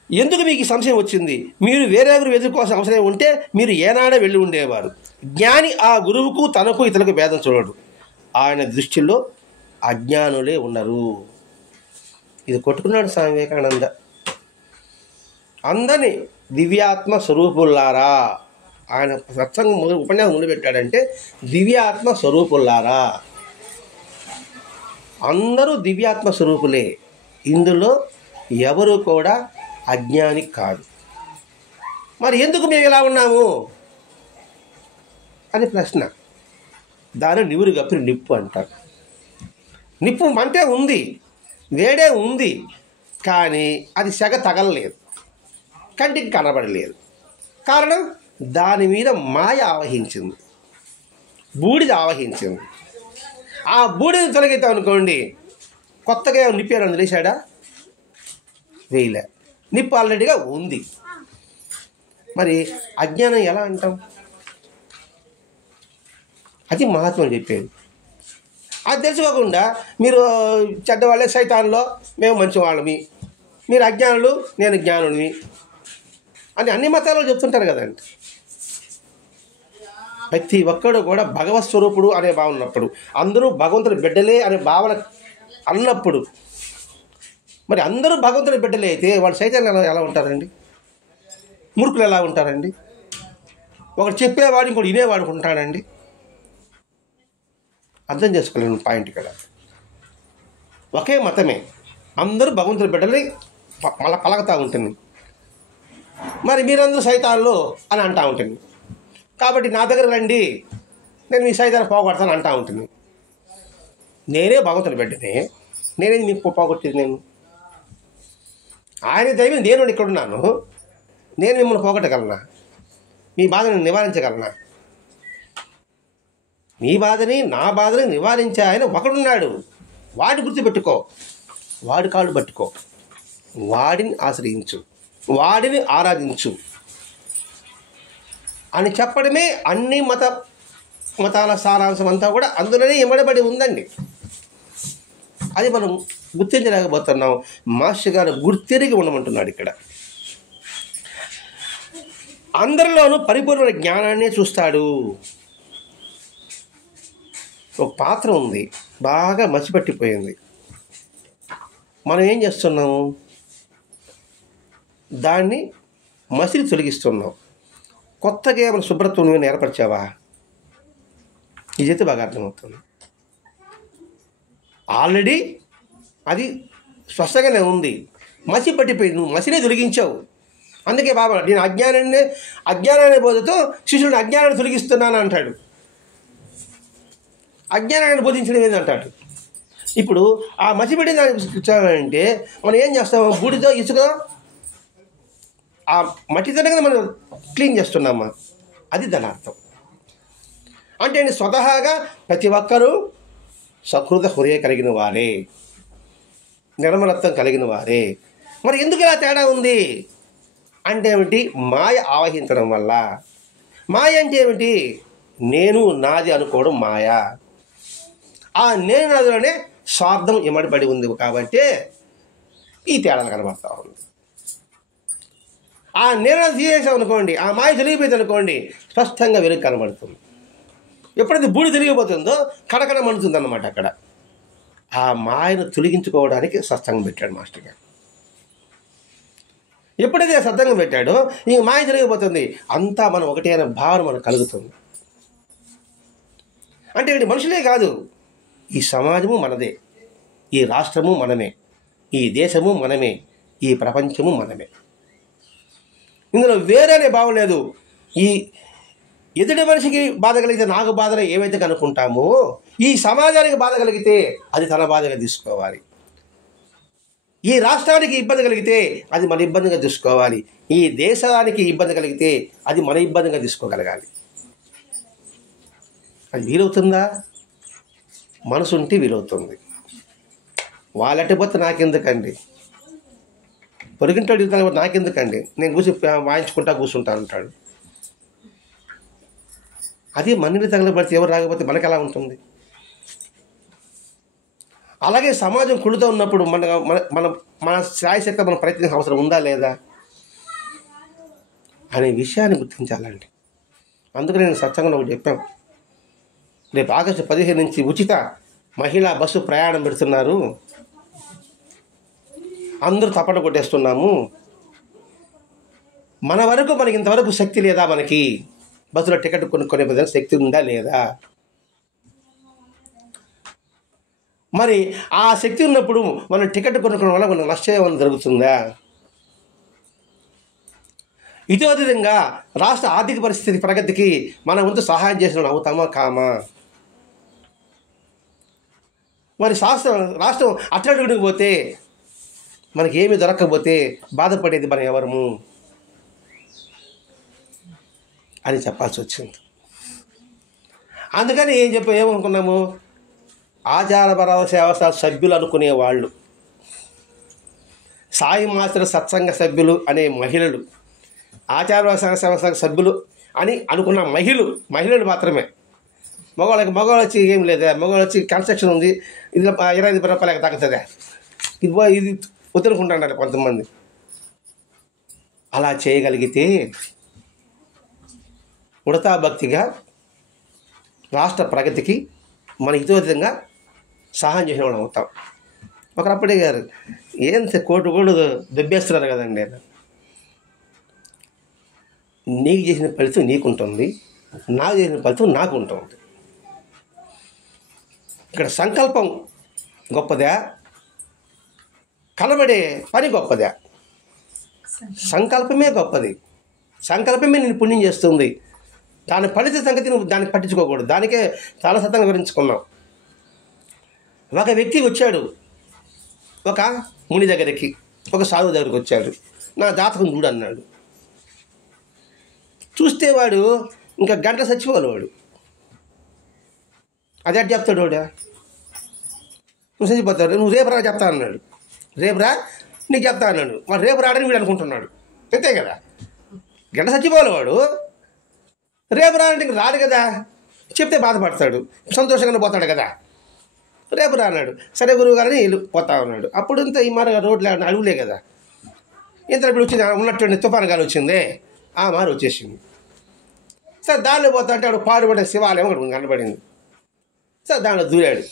ఎందుకు మీకు ఈ సంశయం వచ్చింది? మీరు వేరే గురువు ఎదుర్కోవాల్సిన అవసరం ఉంటే మీరు ఏనాడే వెళ్ళి ఉండేవారు. జ్ఞాని ఆ గురువుకు తనకు ఇతరులకు భేదం చూడడు. ఆయన దృష్టిలో అజ్ఞానులే ఉన్నారు. ఇది కొట్టుకున్నాడు స్వామి వివేకానంద. అందరినీ దివ్యాత్మ స్వరూపుల్లారా, ఆయన సత్సంగం ఉపన్యాసం మొదలుపెట్టాడంటే దివ్యాత్మ స్వరూపుల్లారా, అందరూ దివ్యాత్మ స్వరూపులే. ఇందులో ఎవరు కూడా అజ్ఞాని కాదు. మరి ఎందుకు మేము ఇలా ఉన్నాము అని ప్రశ్న. దాని నివురు గప్పిన నిప్పు అంటారు. నిప్పు మంటే ఉంది, వేడే ఉంది, కానీ అది సెగ తగలలేదు, కంటికి కనబడలేదు. కారణం దాని మీద మాయ ఆవహించింది, బూడిద ఆవహించింది. ఆ బూడిద తొలగిద్దాం అనుకోండి, కొత్తగా నిప్పారు అందులో వేసాడా? వేయలే, నిప్పు ఆల్రెడీగా ఉంది. మరి అజ్ఞానం ఎలా అంటాం? అది మహాత్ములు చెప్పేది. అది తెలుసుకోకుండా మీరు చెడ్డవాళ్ళే, సైతాన్లో మేము మంచివాళ్ళమి, మీరు అజ్ఞానులు నేను జ్ఞానుని అని అన్ని మతాలు చెప్తుంటారు కదండి. ప్రతి ఒక్కడు కూడా భగవత్ స్వరూపుడు అనే భావన ఉన్నప్పుడు, అందరూ భగవంతుని బిడ్డలే అనే భావన అన్నప్పుడు, మరి అందరూ భగవంతుని బిడ్డలే అయితే వాళ్ళు సైతాన్లు ఎలా ఉంటారండి? మూర్ఖులు ఎలా ఉంటారండి? ఒకటి చెప్పేవాడు ఇంకోటి వినేవాడు ఉంటాడండి? అర్థం చేసుకోలేను పాయింట్ ఇక్కడ. ఒకే మతమే, అందరూ భగవంతుని బిడ్డలని మళ్ళీ పలకతా ఉంటుంది. మరి మీరందరూ సైతాన్లు అని అంటూ ఉంటుంది. కాబట్టి నా దగ్గర రండి, నేను మీ సైతాన్ని పోగొడతాను అంటూ ఉంటుంది. నేనే భగవంతుని బిడ్డనే, నేనేది మీకు పోగొట్టేది? నేను ఆయన దైవం, నేను ఇక్కడున్నాను, నేను మిమ్మల్ని పోగొట్టగలనా? మీ బాధను నివారించగలనా? మీ బాధని నా బాధని నివారించే ఆయన ఒకడున్నాడు. వాడిని గుర్తుపెట్టుకో, వాడి కాళ్ళు పట్టుకో, వాడిని ఆశ్రయించు, వాడిని ఆరాధించు అని చెప్పడమే అన్ని మతాల సారాంశం అంతా కూడా అందులోనే ఇమ్మడబడి ఉందండి. అది మనం గుర్తించలేకపోతున్నాం. మాస్టర్ గారు గుర్తిరిగి ఉండమంటున్నాడు ఇక్కడ. అందరిలోనూ పరిపూర్ణ జ్ఞానాన్ని చూస్తాడు. ఒక పాత్ర ఉంది, బాగా మసిపట్టిపోయింది. మనం ఏం చేస్తున్నాము? దాన్ని మసిలి తొలగిస్తున్నావు. కొత్తగా ఏమైనా శుభ్రత్వం నువ్వు ఏర్పరిచావా? ఇదైతే బాగా అర్థమవుతుంది. ఆల్రెడీ అది స్పష్టంగానే ఉంది, మసి పట్టిపోయింది, నువ్వు మసినే తొలగించావు. అందుకే బాబా నేను అజ్ఞానాన్ని బోధతో శిష్యుడిని అజ్ఞానాన్ని తొలగిస్తున్నాను అంటాడు. అజ్ఞానాన్ని బోధించడం ఏంటంటాడు. ఇప్పుడు ఆ మసిపెట్టిన దాన్ని మనం ఏం చేస్తాము? బూడితో ఇసుకతో ఆ మట్టితోనే కదా మనం క్లీన్ చేస్తున్నామా? అది దాని అర్థం. అంటే స్వతహాగా ప్రతి ఒక్కరూ సకృత హృదయ కలిగిన వారే, నిర్మలత్వం కలిగిన వారే. మరి ఎందుకు ఇలా తేడా ఉంది అంటే ఏమిటి? మాయ ఆవహించడం వల్ల. మాయ అంటే ఏమిటి? నేను నాది అనుకోవడం మాయ. ఆ నేను నాదిలోనే స్వార్థం ఇమడిపడి ఉంది కాబట్టి ఈ తేడాలు కనబడతా ఉంది. ఆ నేను తీసేసాం అనుకోండి, ఆ మాయ తెలిగిపోయింది అనుకోండి, స్పష్టంగా వెలుగు కనబడుతుంది. ఎప్పుడైతే బూడి తెలిగిపోతుందో కడకడ మండుతుంది అన్నమాట. అక్కడ ఆ మాయను తొలగించుకోవడానికి సత్సంగం పెట్టాడు మాస్టర్ గారు. ఎప్పుడైతే సత్సంగం పెట్టాడో ఈ మాయ జరిగిపోతుంది, అంతా మనం ఒకటే అనే భావన మనకు కలుగుతుంది. అంటే ఏంటి? మనుషులే కాదు, ఈ సమాజము మనదే, ఈ రాష్ట్రము మనమే, ఈ దేశము మనమే, ఈ ప్రపంచము మనమే. ఇందులో వేరేనే భావం లేదు. ఈ ఎదుటి మనిషికి బాధ కలిగితే నాకు బాధలు ఏవైతే కనుక్కుంటామో, ఈ సమాజానికి బాధ కలిగితే అది తన బాధగా తీసుకోవాలి. ఈ రాష్ట్రానికి ఇబ్బంది కలిగితే అది మన ఇబ్బందిగా తీసుకోవాలి. ఈ దేశానికి ఇబ్బంది కలిగితే అది మన ఇబ్బందిగా తీసుకోగలగాలి. అది వీలవుతుందా? మనసు ఉంటే వీలవుతుంది. వాళ్ళట్టిపోతే నాకెందుకండి, పొరిగింటాడు ఇతను నాకెందుకండి, నేను వాయించుకుంటా కూర్చుంటా అంటాడు. అది మనిని తగలబడితే ఎవరు రాకపోతే మనకు ఎలా ఉంటుంది? అలాగే సమాజం కుళ్ళుతో ఉన్నప్పుడు మన స్థాయిశక్తి మన ప్రయత్నం అవసరం ఉందా లేదా అనే విషయాన్ని గుర్తించాలండి. అందుకని నేను సత్సంగంలో ఒకటి చెప్పాను. రేపు ఆగస్టు 15 నుంచి ఉచిత మహిళా బస్సు ప్రయాణం పెడుతున్నారు, అందరూ తప్పట కొట్టేస్తున్నాము. మన వరకు మనకి ఇంతవరకు శక్తి లేదా? మనకి బస్సులో టికెట్ కొనుక్కునే విధంగా శక్తి ఉందా లేదా? మరి ఆ శక్తి ఉన్నప్పుడు మనం టికెట్ కొనుక్కోవడం వల్ల మనకు నష్టం ఏమైనా జరుగుతుందా? ఇదే విధంగా రాష్ట్ర ఆర్థిక పరిస్థితి ప్రగతికి మన వంతు సహాయం చేసిన అవుతామా కామా? మరి రాష్ట్రం అట్టడుగుడికి పోతే మనకి ఏమీ దొరకకపోతే బాధపడేది మనం ఎవరము అని చెప్పాల్సి వచ్చింది. అందుకని ఏమనుకున్నాము? ఆచారపర సేవ సభ్యులు అనుకునేవాళ్ళు, సాయి మాస్టర్ సత్సంగ సభ్యులు అనే మహిళలు, ఆచార సేవ సభ్యులు అని అనుకున్న మహిళలు మాత్రమే. మగవాళ్ళు వచ్చి ఏం లేదా, మగవాళ్ళు వచ్చి కన్స్ట్రక్షన్ ఉంది, ఇది 25 రూపాయలకి తగ్గుతుందా, ఇది వదులుకుంటాడు కొంతమంది. అలా చేయగలిగితే ఉడతా భక్తిగా రాష్ట్ర ప్రగతికి మన హితోధితంగా సహాయం చేసిన వాళ్ళు అవుతాం. ఒకరప్పుడే గారు కోటి దెబ్బేస్తున్నారు కదండి. నీకు చేసిన ఫలితం నీకుంటుంది, నాకు చేసిన ఫలితం నాకు ఉంటుంది. ఇక్కడ సంకల్పం గొప్పదా, కనబడే పని గొప్పదా? సంకల్పమే గొప్పది. సంకల్పమే నేను పుణ్యం చేస్తుంది. దాని ఫలిత సంగతి నువ్వు దాన్ని పట్టించుకోకూడదు. దానికే చాలా సతంగా వివరించుకున్నాం. ఒక వ్యక్తి వచ్చాడు, ఒక ముని దగ్గరికి, ఒక సాధువు దగ్గరికి వచ్చాడు. నా జాతకం చూడు అన్నాడు. చూస్తే వాడు ఇంకా గంట చచ్చిపోవాలి. వాడు అదే చెప్తాడు. వాడు నువ్వు చచ్చిపోతాడు, నువ్వు రేపు రా చెప్తా అన్నాడు. రేపు రా నీకు చెప్తా అన్నాడు. వాడు రేపు రాడని వీడు అనుకుంటున్నాడు. అంతే కదా, గంట చచ్చిపోవాలి వాడు. రేపు రానంటే రాడు కదా, చెప్తే బాధపడతాడు, సంతోషంగానే పోతాడు కదా. రేపు రాన్నాడు. సరే గురువు గారిని పోతా ఉన్నాడు. అప్పుడు ఇంత ఈ మార రోడ్లు అడుగులే కదా. ఇంత ఇప్పుడు వచ్చింది ఉన్నటువంటి తుఫాను గాలి వచ్చిందే, ఆ మారు వచ్చేసింది. సరే దానిలో పోతా అంటే ఆడు పాడుపడే శివాలయం ఒకటి కనబడింది. సరే దానిలో దూరాడు.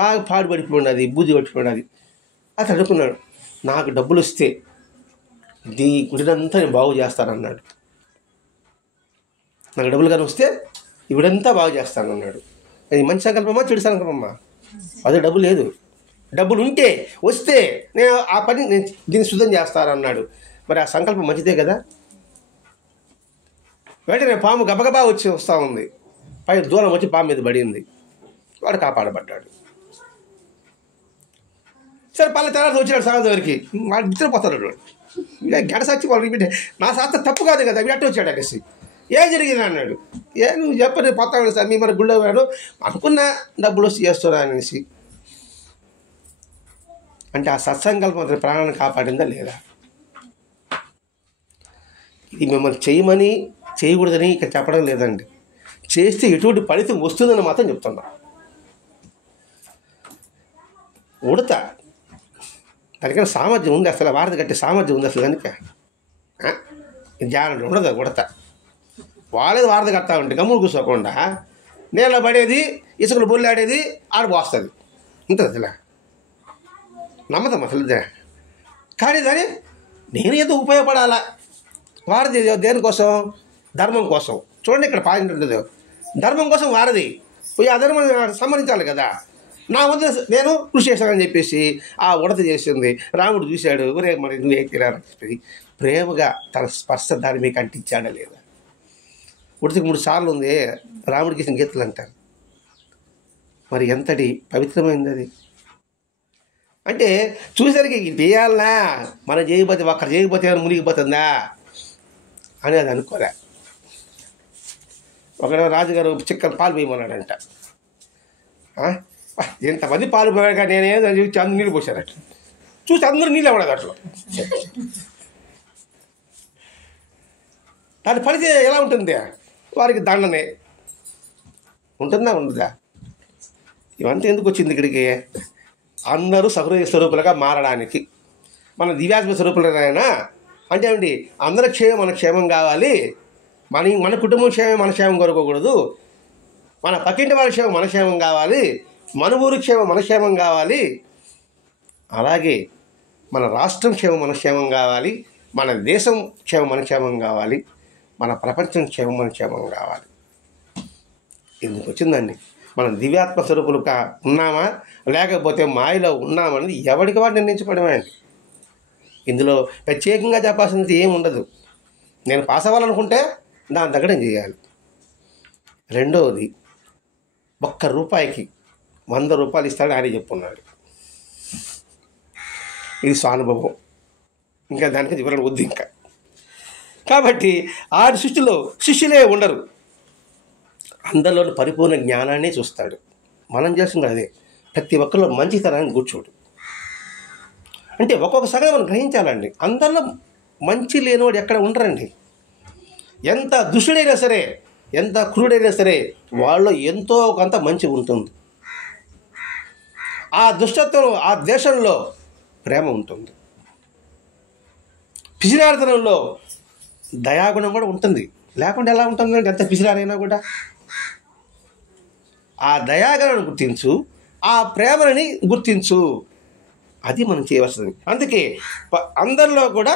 బాగా పాడుపడిపోయినది, బూజి పట్టిపోయినది. అతను అనుకున్నాడు, నాకు డబ్బులు వస్తే గుడినంతా నేను బాగు చేస్తానన్నాడు. నాకు డబ్బులు కానీ వస్తే ఈ గుడంతా బాగు చేస్తానన్నాడు. అది మంచి సంకల్పమా చెడు సంకల్పమా? అదే డబ్బు లేదు. డబ్బులు ఉంటే వస్తే నేను ఆ పని నేను దీన్ని శుద్ధం చేస్తానన్నాడు. మరి ఆ సంకల్పం మంచిదే కదా. వెంటనే పాము గబగబా వస్తూ ఉంది. పై దూరం వచ్చి పాము మీద పడింది. వాడు కాపాడబడ్డాడు. సరే పల్లె తర్వాత వచ్చినాడు సాగదవరికి. వాడు నిద్రపోతాడు. గడ సచ్చి వాళ్ళు నా శాస్త్రం తప్పు కాదు కదా, వీడు అట్ట వచ్చాడు అనేసి. ఏం జరిగింది అన్నాడు. నువ్వు చెప్పని పోతాడు సార్, మీ మన గుళ్ళో వాడు అనుకున్నా డబ్బులు వచ్చి చేస్తున్నా అనేసి. అంటే ఆ సత్సంకల్పం అతని ప్రాణాన్ని కాపాడిందా లేదా? ఇది మిమ్మల్ని చేయమని చేయకూడదని ఇక్కడ చెప్పడం లేదండి. చేస్తే ఎటువంటి ఫలితం వస్తుందని మాత్రం చెప్తున్నా. ఉడత దానికైనా సామర్థ్యం ఉంది, అసలు వారధి కట్టే సామర్థ్యం ఉంది అసలు. దానికి జాగ్రత్త ఉండదు. ఉడత వాళ్ళేది వారధి కడతా ఉంటే గమ్ములు కూర్చోకుండా నీళ్ళ పడేది, ఇసుకలు బొల్లాడేది, ఆడ పోస్తుంది. ఉంటుంది అసలు నమ్మతాం అసలు. కానీ దాన్ని నేను ఏదో ఉపయోగపడాలా. వారధి దేనికోసం? ధర్మం కోసం. చూడండి ఇక్కడ పాయింట్ ఉంటుంది. ధర్మం కోసం వారధి పోయి అధర్మం సంబంధించాలి కదా. నా వద్ద నేను కృషి చేశానని చెప్పేసి ఆ ఉడత చేసింది. రాముడు చూశాడు, ఒరే మరి నువ్వే తినాలని చెప్పి ప్రేమగా తన స్పర్శ దాని మీకు అంటించాడా లేదా? ఉడతకి 3 సార్లు ఉంది రాముడికి ఇచ్చిన గీతలు అంటారు. మరి ఎంతటి పవిత్రమైంది అది. అంటే చూసేసరికి ఇది చేయాలనా, మనం చేయకపోతే ఒక్కరు చేయకపోతే ఏమైనా మునిగిపోతుందా అని అది అనుకోలే. ఒకడు రాజుగారు చిక్కని పాలు పోయమన్నాడంట. ఎంతమంది పాలు పోయాక నేనేదో చూసి అందరూ నీళ్ళు పోసారట. చూసి అందరూ నీళ్ళు ఇవ్వలేదు అట్లా. దాని ఫలితం ఎలా ఉంటుంది? వారికి దండనే ఉంటుందా ఉండదా? ఇవంతా ఎందుకు వచ్చింది ఇక్కడికి? అందరూ సహృదయ స్వరూపులుగా మారడానికి. మన దివ్యాత్మ స్వరూపులైనా అంటే ఏమిటి? అందరి క్షేమం మన క్షేమం కావాలి. మన కుటుంబం క్షేమం మన క్షేమం కోరుకోకూడదు. మన పక్కింటి వాళ్ళ క్షేమం మన క్షేమం కావాలి. మన ఊరి క్షేమం మన క్షేమం కావాలి. అలాగే మన రాష్ట్రం క్షేమం మన క్షేమం కావాలి. మన దేశం క్షేమం మన క్షేమం కావాలి. మన ప్రపంచం క్షేమం మన క్షేమం కావాలి. ఎందుకు వచ్చిందండి? మనం దివ్యాత్మ స్వరూపులుగా ఉన్నామా లేకపోతే మాయలో ఉన్నామనేది ఎవరికి వాడు నిర్ణయించుకోవడమే అండి. ఇందులో ప్రత్యేకంగా చెప్పాల్సినది ఏమి ఉండదు. నేను పాస్ అవ్వాలనుకుంటే దాని దగ్గర నేను చేయాలి. రెండవది, ₹1 100 ఇస్తాడు ఆయన చెప్పున్నాడు. ఇది స్వానుభవం. ఇంకా దానికి వివరణ వద్దు ఇంకా. కాబట్టి ఆ సృష్టిలో శిష్యులే ఉండరు. అందరిలోని పరిపూర్ణ జ్ఞానాన్ని చూస్తాడు. మనం చేస్తుంది అదే. ప్రతి ఒక్కరిలో మంచితనాన్ని కూర్చోడు. అంటే ఒక్కొక్క సగం మనం గ్రహించాలండి. అందరిలో మంచి లేనివాడు ఎక్కడ ఉండరండి. ఎంత దుష్టుడైనా సరే, ఎంత క్రూడైనా సరే వాళ్ళలో ఎంతో కొంత మంచి ఉంటుంది. ఆ దుష్టత్వం ఆ దేశంలో ప్రేమ ఉంటుంది. పిసినారితనంలో దయాగుణం కూడా ఉంటుంది. లేకుండా ఎలా ఉంటుందంటే ఎంత పిసినారైనా కూడా ఆ దయాగుణాన్ని గుర్తించు, ఆ ప్రేమని గుర్తించు. అది మనం చేయవలసింది. అందుకే అందరిలో కూడా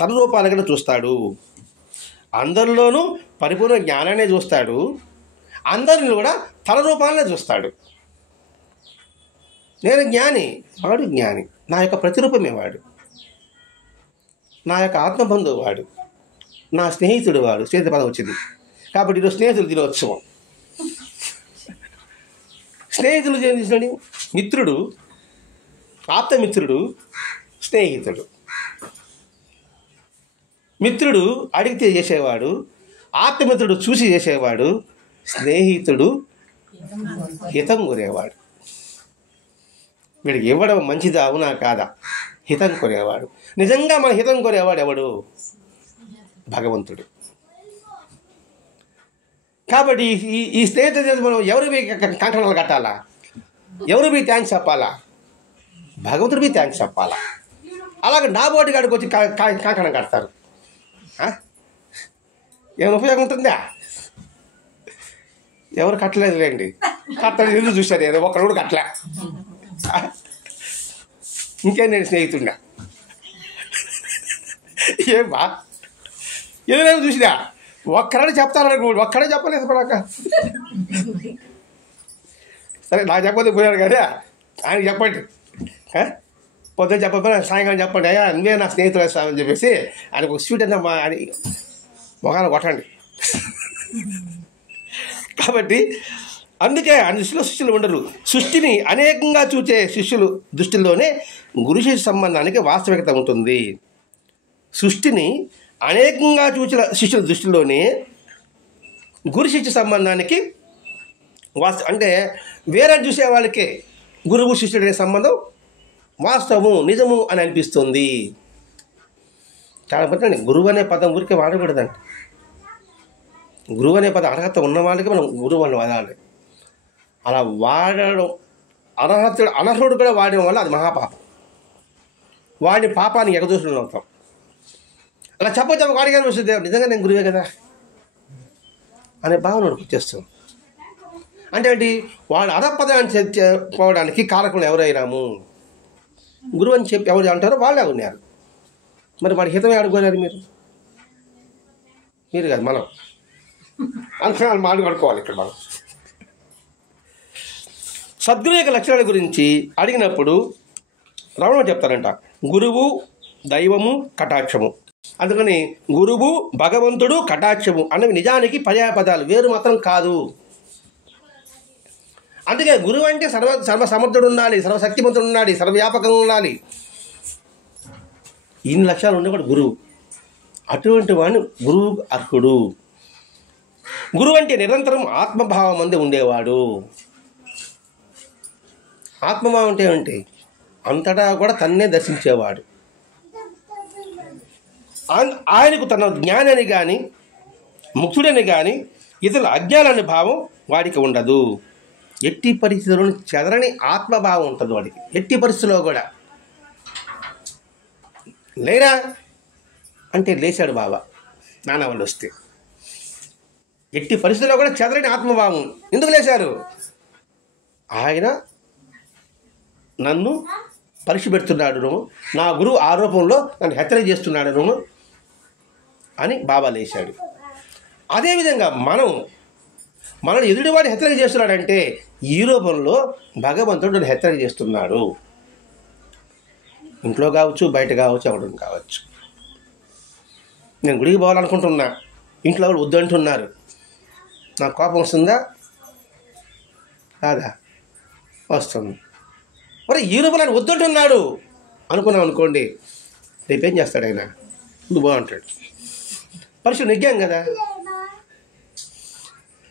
తన రూపాలుగా చూస్తాడు. అందరిలోనూ పరిపూర్ణ జ్ఞానాన్ని చూస్తాడు. అందరిని కూడా తన రూపాలనే చూస్తాడు. నేను జ్ఞాని, వాడు జ్ఞాని. నా యొక్క ప్రతిరూపమే వాడు. నా యొక్క ఆత్మబంధువు వాడు. నా స్నేహితుడు వాడు. స్నేహితుడి పదం వచ్చింది కాబట్టి ఈరోజు స్నేహితులు దినోత్సవం. స్నేహితులు చేసినది మిత్రుడు, ఆప్తమిత్రుడు, స్నేహితుడు. మిత్రుడు అడిగితే చేసేవాడు, ఆప్తమిత్రుడు చూసి చేసేవాడు, స్నేహితుడు హితం కోరేవాడు. వీడికి ఇవ్వడం మంచిదా అవునా కాదా హితం కోరేవాడు. నిజంగా మన హితం కోరేవాడు ఎవడు? భగవంతుడు. కాబట్టి ఈ స్నేహితుడు మనం ఎవరివి కంకణాలు కట్టాలా? ఎవరివి థ్యాంక్స్ చెప్పాలా? భగవంతుడివి థ్యాంక్స్ చెప్పాలా? అలాగే నా బోటి కాడికి వచ్చి కంకణం కడతారు. ఏమైనా ఉపయోగం ఉంటుందా? ఎవరు కట్టలేదులేండి. కట్టలేదు ఎందుకు చూశారు? ఏదో ఒకరు కూడా కట్టలే. ఇంకేం నేను స్నేహితుడినా? ఏం బా ఏదైనా చూసినా ఒక్కడే చెప్తాను, ఒక్కడే చెప్పలేదు పడాక. సరే నాకు చెప్పొద్దు పోయాడు కదా, ఆయన చెప్పండి. పొద్దున చెప్పకపోయినా సాయంకాలం చెప్పండి, అయ్యా నువ్వే నా స్నేహితులు వేస్తామని చెప్పేసి ఆయనకు ఒక స్వీట్ అన్నా అని మొగాన కొట్టండి. కాబట్టి అందుకే ఆయన దృష్టిలో శిష్యులు ఉండరు. సృష్టిని అనేకంగా చూసే శిష్యులు దృష్టిలోనే గురు శిష్య సంబంధానికి వాస్తవికత ఉంటుంది. సృష్టిని అనేకంగా చూసిన శిష్యుల దృష్టిలోనే గురు శిష్య సంబంధానికి అంటే వేరే చూసే వాళ్ళకే గురువు శిష్యుడనే సంబంధం వాస్తవము, నిజము అని అనిపిస్తుంది. చాలా మంది గురువు అనే పదం ఊరికే వాడకూడదండి. గురువు అనే పదం అర్హత ఉన్న వాళ్ళకి మనం గురువు అని వాడాలి. అలా వాడడం అనర్హుడు కూడా వాడడం వల్ల అది మహాపాపం. వాడి పాపాన్ని ఎగదోషులు అవుతాం. అలా చెప్పొచ్చు వాడికి అనిపిస్తుంది, నిజంగా నేను గురువే కదా అనే భావన వచ్చేస్తాం. అంటే ఏంటి, వాడు అధపదాన్ని చెప్పుకోవడానికి కారకులు ఎవరైనాము? గురువు అని చెప్పి ఎవరు అంటారో వాళ్ళే ఉన్నారు. మరి వాడి హితమే అడుగున్నారు మీరు కాదు, మనం అంతకాలం మాట్లాడుకోవాలి. ఇక్కడ మనం సద్గురు యొక్క లక్షణాల గురించి అడిగినప్పుడు రమణ చెప్తారంట, గురువు, దైవము, కటాక్షము. అందుకని గురువు, భగవంతుడు, కటాక్షము అన్నవి నిజానికి పర్యాయపదాలు, వేరు మాత్రం కాదు. అందుకే గురువు అంటే సర్వసమర్థుడు ఉండాలి, సర్వశక్తిమంతుడు ఉండాలి, సర్వవ్యాపకంగా ఉండాలి. ఇన్ని లక్షణాలు ఉండేవాడు గురువు. అటువంటి వాడిని గురువు అర్హుడు. గురువు అంటే నిరంతరం ఆత్మభావం అందే ఉండేవాడు. ఆత్మభావం అంటే ఏమిటి? అంతటా కూడా తన్నే దర్శించేవాడు. ఆయనకు తన జ్ఞానాన్ని కానీ ముక్తుడని కానీ ఇతరుల అజ్ఞానాన్ని భావం వాడికి ఉండదు. ఎట్టి పరిస్థితుల్లోనూ చెదరని ఆత్మభావం ఉంటుంది వాడికి. ఎట్టి పరిస్థితుల్లో కూడా లేరా అంటే లేచాడు బాబా నాన్న వాళ్ళు వస్తే. ఎట్టి పరిస్థితుల్లో కూడా చెదరని ఆత్మభావం. ఎందుకు లేచారు? ఆయన నన్ను పరీక్ష పెడుతున్నాడు, నా గురువు ఆరోపంలో నన్ను హెచ్చరిక చేస్తున్నాడు అని బాబా లేచాడు. అదేవిధంగా మనల్ని ఎదుటివాడు హెచ్చరిక చేస్తున్నాడంటే ఈ రూపంలో భగవంతుడు నన్ను హెచ్చరిక చేస్తున్నాడు. ఇంట్లో కావచ్చు, బయట కావచ్చు, ఎవడం కావచ్చు. నేను గుడికి పోవాలనుకుంటున్నా, ఇంట్లో వాళ్ళు వద్దంటున్నారు, నాకు కోపం వస్తుందా? కాదా? వస్తుంది. మరి ఈ రూపంలో ఆయన వద్దంటున్నాడు అనుకున్నాం అనుకోండి, రేపేం చేస్తాడు ఆయన? నువ్వు బాగుంటాడు. పరీక్ష నెగ్గాం కదా.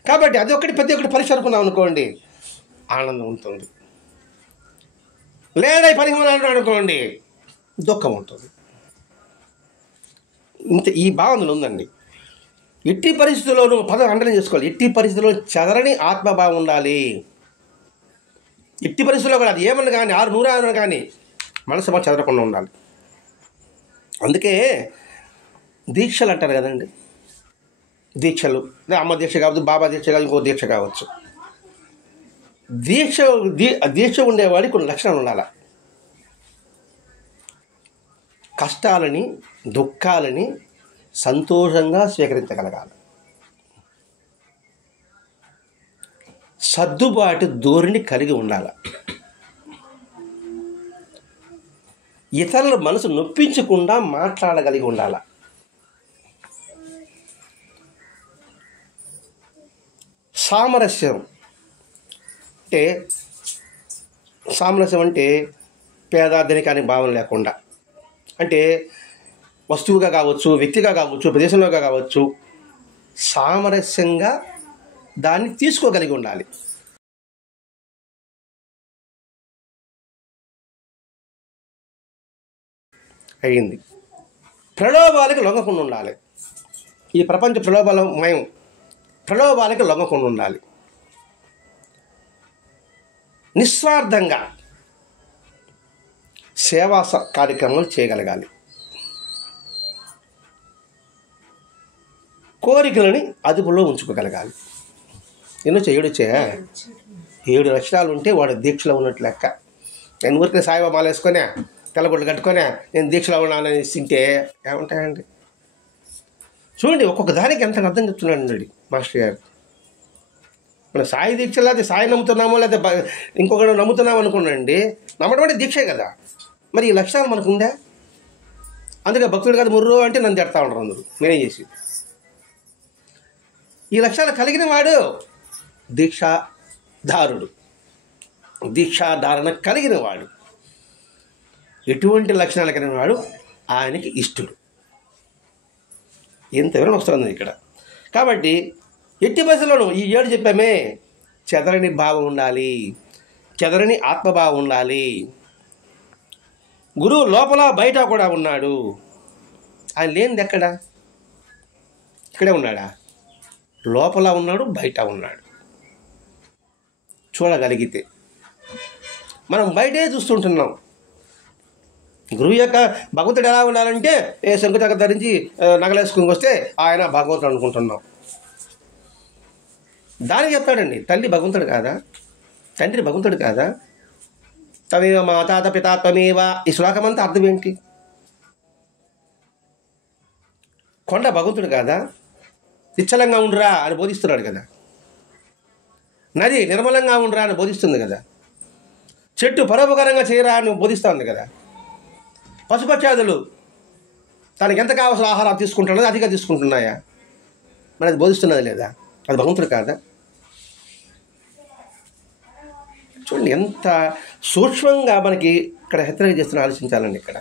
కాబట్టి అది ఒకటి ప్రతి ఒక్కటి పరీక్ష అనుకున్నాం అనుకోండి, ఆనందం ఉంటుంది. లేదా పరిగమనం అంటాడు అనుకోండి, దుఃఖం ఉంటుంది. ఇంత ఈ భావనలు ఉందండి. ఎట్టి పరిస్థితుల్లోనూ పదం అండర్లైన్ చేసుకోవాలి. ఎట్టి పరిస్థితుల్లో చెదరని ఆత్మభావం ఉండాలి. ఎట్టి పరిస్థితుల్లో కూడా అది ఏమన్నా కానీ 600 కానీ మనసు మనం చెదరకుండా ఉండాలి. అందుకే దీక్షలు అంటారు కదండి. దీక్షలు అమ్మ దీక్ష కావచ్చు, బాబా దీక్ష కావచ్చు, ఇంకో దీక్ష కావచ్చు. దీక్ష ఉండేవాడికి కొన్ని లక్షణాలు ఉండాలి. కష్టాలని, దుఃఖాలని సంతోషంగా స్వీకరించగలగాలి. సర్దుబాటు ధోరణి కలిగి ఉండాలి. ఇతరుల మనసు నొప్పించకుండా మాట్లాడగలిగి ఉండాలి. సామరస్యం అంటే పేదార్థనికానికి భావన లేకుండా, అంటే వస్తువుగా కావచ్చు, వ్యక్తిగా కావచ్చు, ప్రదేశంలోగా కావచ్చు, సామరస్యంగా దాన్ని తీసుకోగలిగి ఉండాలి. అయింది. ప్రలోభాలకు లొంగకుండా ఉండాలి. ఈ ప్రపంచ ప్రలోభాలమయం, ప్రలోభాలకు లొంగకుండా ఉండాలి. నిస్వార్థంగా సేవా కార్యక్రమాలు చేయగలగాలి. కోరికలని అదుపులో ఉంచుకోగలగాలి. ఎన్నో 7 లక్షణాలు ఉంటే వాడు దీక్షలో ఉన్నట్లు లెక్క. నేను ఊరికే సాయిబాబా మాల వేసుకొని తెల్లగుడ్లు కట్టుకొని నేను దీక్షలో ఉన్నానని తింటే ఏమంటాయండి? చూడండి, ఒక్కొక్క దానికి ఎంత అర్థం చెప్తున్నాడు మాస్టర్ గారు. మన సాయి దీక్ష లేకపోతే సాయి నమ్ముతున్నామో లేకపోతే ఇంకొకటి నమ్ముతున్నాము అనుకున్నాండి, నమ్మడం అంటే దీక్షే కదా. మరి ఈ లక్షణాలు మనకు ఉందా? అందుకే భక్తుడు కాదు ముర్రు అంటే నన్ను తిడతా ఉంటారు అందరూ. నేనేం చేసి ఈ లక్షణాలు కలిగిన వాడు దీక్షాధారుడు, దీక్షాధారణ కలిగిన వాడు, ఎటువంటి లక్షణాలు కలిగిన వాడు ఆయనకి ఇష్టడు. ఎంత వివరణ వస్తుంది ఇక్కడ. కాబట్టి ఎట్టి బస్సులోనూ ఈ 7 చెప్పామే, చెదరని భావం ఉండాలి, చెదరని ఆత్మభావం ఉండాలి. గురువు లోపల బయట కూడా ఉన్నాడు. ఆయన లేనిది ఎక్కడ? ఇక్కడే ఉన్నాడా? లోపల ఉన్నాడు, బయట ఉన్నాడు. చూడగలిగితే మనం బయటే చూస్తుంటున్నాం. గురువు యొక్క భగవంతుడు ఎలా ఉండాలంటే శంకుచక్ర ధరించి నగలేసుకుని వస్తే ఆయన భగవంతుడు అనుకుంటున్నాం. దానికి చెప్తాడండి, తల్లి భగవంతుడు కాదా? తండ్రి భగవంతుడు కాదా? తమేవ మాతాత పితా త్వమేవ. ఈ శ్లోకమంతా అర్థం ఏంటి? కొండ భగవంతుడు కాదా? నిశ్చలంగా ఉండురా అని బోధిస్తున్నాడు కదా. నది నిర్మలంగా ఉండురా అని బోధిస్తుంది కదా. చెట్టు పరోపకారంగా చేయరా అని బోధిస్తుంది కదా. పశుపక్షాదులు తనకి ఎంత కావాల్సిన ఆహారం తీసుకుంటున్నది అధిగా తీసుకుంటున్నాయా? మరి అది బోధిస్తున్నది లేదా? అది భగవంతుడు కాదా? చూడండి ఎంత సూక్ష్మంగా మనకి ఇక్కడ హెచ్చరిక చేస్తున్న ఆలోచించాలండి. ఇక్కడ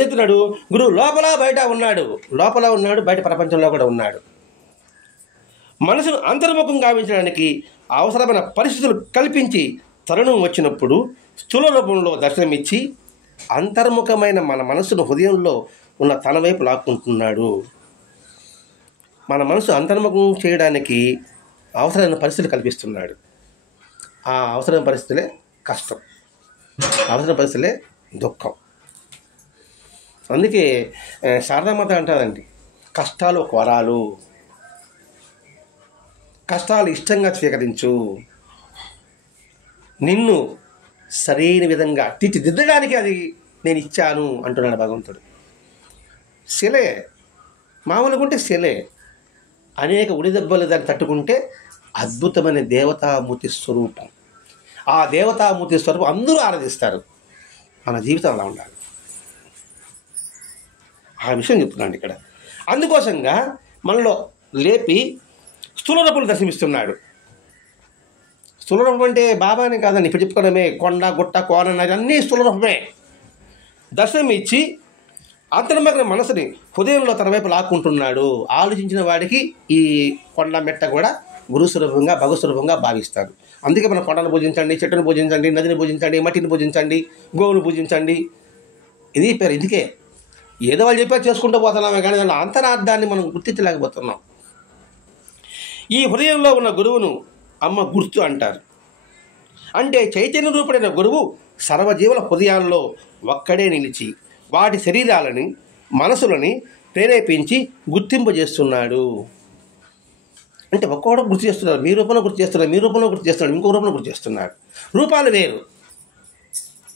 చెప్తున్నాడు, గురువు లోపల బయట ఉన్నాడు, లోపల ఉన్నాడు, బయట ప్రపంచంలో కూడా ఉన్నాడు. మనసును అంతర్ముఖం గావించడానికి అవసరమైన పరిస్థితులు కల్పించి తరుణం వచ్చినప్పుడు స్థూల రూపంలో దర్శనమిచ్చి అంతర్ముఖమైన మన మనసును హృదయంలో ఉన్న తన వైపు లాక్కుంటున్నాడు. మన మనసు అంతర్ముఖం చేయడానికి అవసరమైన పరిస్థితులు కల్పిస్తున్నాడు. ఆ అవసరమైన పరిస్థితులే కష్టం, అవసరమైన పరిస్థితులే దుఃఖం. అందుకే శారదామాత అంటారండి, కష్టాలు ఒక వరాలు, కష్టాలు ఇష్టంగా స్వీకరించు, నిన్ను సరైన విధంగా తీర్చిదిద్దడానికి అది నేను ఇచ్చాను అంటున్నాడు భగవంతుడు. శిలే మామూలుగా ఉంటే శిలే, అనేక ఉడిదెబ్బలు దాన్ని తట్టుకుంటే అద్భుతమైన దేవతామూర్తి స్వరూపం. ఆ దేవతామూర్తి స్వరూపం అందరూ ఆరాధిస్తారు. మన జీవితం అలా ఉండాలి. ఆ విషయం చెప్తున్నాడు ఇక్కడ. అందుకోసంగా మనలో లేపి స్థూల రూపంలో దర్శనమిస్తున్నాడు. స్థూల రూపం అంటే బాబానే కాదండి, ఇప్పుడు చెప్పుకోవడమే. కొండ గుట్ట కోన అన్నీ స్థూల రూపమే. దర్శనం ఇచ్చి అంతర్ముఖ మనసుని హృదయంలో తన వైపు లాక్కుంటున్నాడు. ఆలోచించిన వాడికి ఈ కొండ మెట్ట కూడా గురుస్వరూపంగా భగవస్వరూపంగా భావిస్తారు. అందుకే మనం కొండను పూజించండి, చెట్టును పూజించండి, నదిని పూజించండి, మట్టిని పూజించండి, గోవును పూజించండి. ఇది పేరు. ఇందుకే ఏదో వాళ్ళు చెప్పారు చేసుకుంటూ పోతున్నామే, కానీ దాని అంతరార్థాన్ని మనం గుర్తించలేకపోతున్నాం. ఈ హృదయంలో ఉన్న గురువును అమ్మ గుర్తు అంటారు. అంటే చైతన్య రూపుడైన గురువు సర్వజీవుల హృదయాల్లో ఒక్కడే నిలిచి వాటి శరీరాలని మనసులని ప్రేరేపించి గుర్తింపజేస్తున్నాడు. అంటే ఒక్కొక్కడు గుర్తు చేస్తున్నారు. మీ రూపంలో గుర్తు చేస్తున్నారు, మీ రూపంలో గుర్తు చేస్తున్నాడు, ఇంకో రూపంలో గుర్తు చేస్తున్నాడు. రూపాలు వేరు,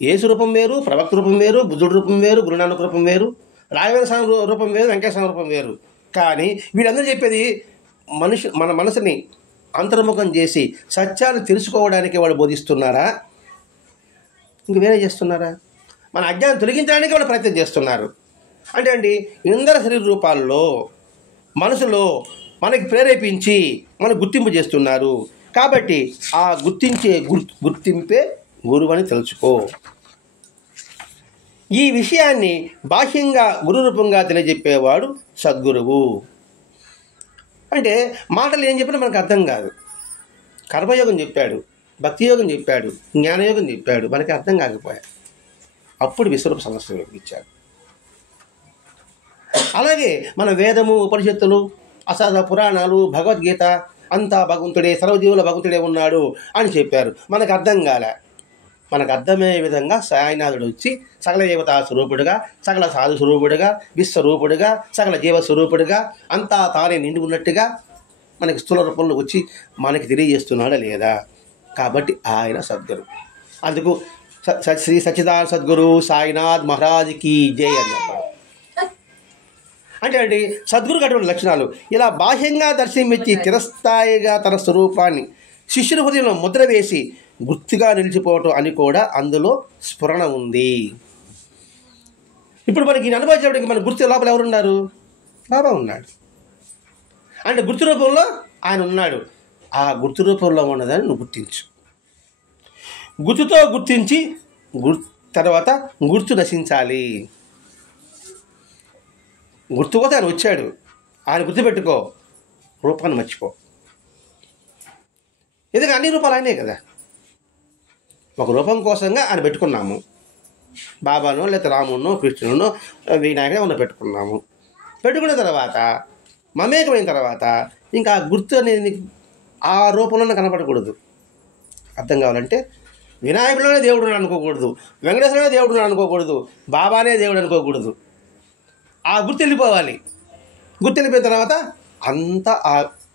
యేసు రూపం వేరు, ప్రవక్త రూపం వేరు, బుద్ధుడి రూపం వేరు, గురునానక్ రూపం వేరు, రాఘవేంద్ర స్వామి రూపం వేరు, వెంకటేశ్వర రూపం వేరు. కానీ వీళ్ళందరూ చెప్పేది మన మనసుని అంతర్ముఖం చేసి సత్యాన్ని తెలుసుకోవడానికి వాళ్ళు బోధిస్తున్నారా, ఇంక వేరే చేస్తున్నారా? మన అజ్ఞానం తొలగించడానికి వాళ్ళు ప్రయత్నం చేస్తున్నారు. అంటే అండి ఇందర శరీర రూపాల్లో మనసులో మనకి ప్రేరేపించి మనకు గుర్తింపు చేస్తున్నారు. కాబట్టి ఆ గుర్తింపే గురువు అని తెలుసుకో. ఈ విషయాన్ని బాహ్యంగా గురు రూపంగా తెలియజెప్పేవాడు సద్గురువు. అంటే మాటలు ఏం చెప్పినా మనకు అర్థం కాదు. కర్మయోగం చెప్పాడు, భక్తి యోగం చెప్పాడు, జ్ఞానయోగం చెప్పాడు, మనకి అర్థం కాకపోయా. అప్పుడు విశ్వరూప సమస్య ఇచ్చాడు. అలాగే మన వేదము, ఉపనిషత్తులు, అసాధ పురాణాలు, భగవద్గీత అంతా భగవంతుడే, సర్వజీవుల భగవంతుడే ఉన్నాడు అని చెప్పారు. మనకు అర్థం కాలే. మనకు అర్థమయ్యే విధంగా సాయినాథుడు వచ్చి సకల దేవతా స్వరూపుడుగా, సకల సాధు స్వరూపుడుగా, విశ్వరూపుడుగా, సకల జీవ స్వరూపుడుగా అంతా తానే నిండి ఉన్నట్టుగా మనకి స్థూల రూపంలో వచ్చి మనకి తెలియజేస్తున్నాడా లేదా? కాబట్టి ఆయన సద్గురు. అందుకు శ్రీ సచ్చిదానంద సద్గురు సాయినాథ్ మహారాజ్కి జై అని చెప్పాడు. అంటే అండి సద్గురుకు అటువంటి లక్షణాలు ఇలా బాహ్యంగా దర్శనమిచ్చి చిరస్థాయిగా తన స్వరూపాన్ని శిష్యుని హృదయంలో ముద్ర వేసి గుర్తుగా నిలిచిపోవటం అని కూడా అందులో స్ఫురణ ఉంది. ఇప్పుడు మనకి అనుభవించేప్పటికి మన గుర్తు లోపల ఎవరున్నారు? బాబా ఉన్నాడు. అంటే గుర్తు రూపంలో ఆయన ఉన్నాడు. ఆ గుర్తు రూపంలో ఉన్నదాన్ని నువ్వు గుర్తించు. గుర్తుతో గుర్తించి తర్వాత గుర్తు నశించాలి. గుర్తుకోతే ఆయన వచ్చాడు, ఆయన గుర్తుపెట్టుకో, రూపాన్ని మర్చిపో. ఎందుకంటే అన్ని రూపాలు ఆయనే కదా. ఒక రూపం కోసంగా ఆయన పెట్టుకున్నాము. బాబానో లేకపోతే రామునో కృష్ణునో వినాయకుడో ఉన్న పెట్టుకున్నాము. పెట్టుకున్న తర్వాత మమేకమైన తర్వాత ఇంకా గుర్తు అనేది ఆ రూపంలోనే కనపడకూడదు. అర్థం కావాలంటే వినాయకుడిలోనే దేవుడు అనుకోకూడదు, వెంకటేశ్వరుడే దేవుడు అనుకోకూడదు, బాబానే దేవుడు అనుకోకూడదు. ఆ గుర్తు వెళ్ళిపోవాలి. గుర్తు వెళ్ళిపోయిన తర్వాత అంతా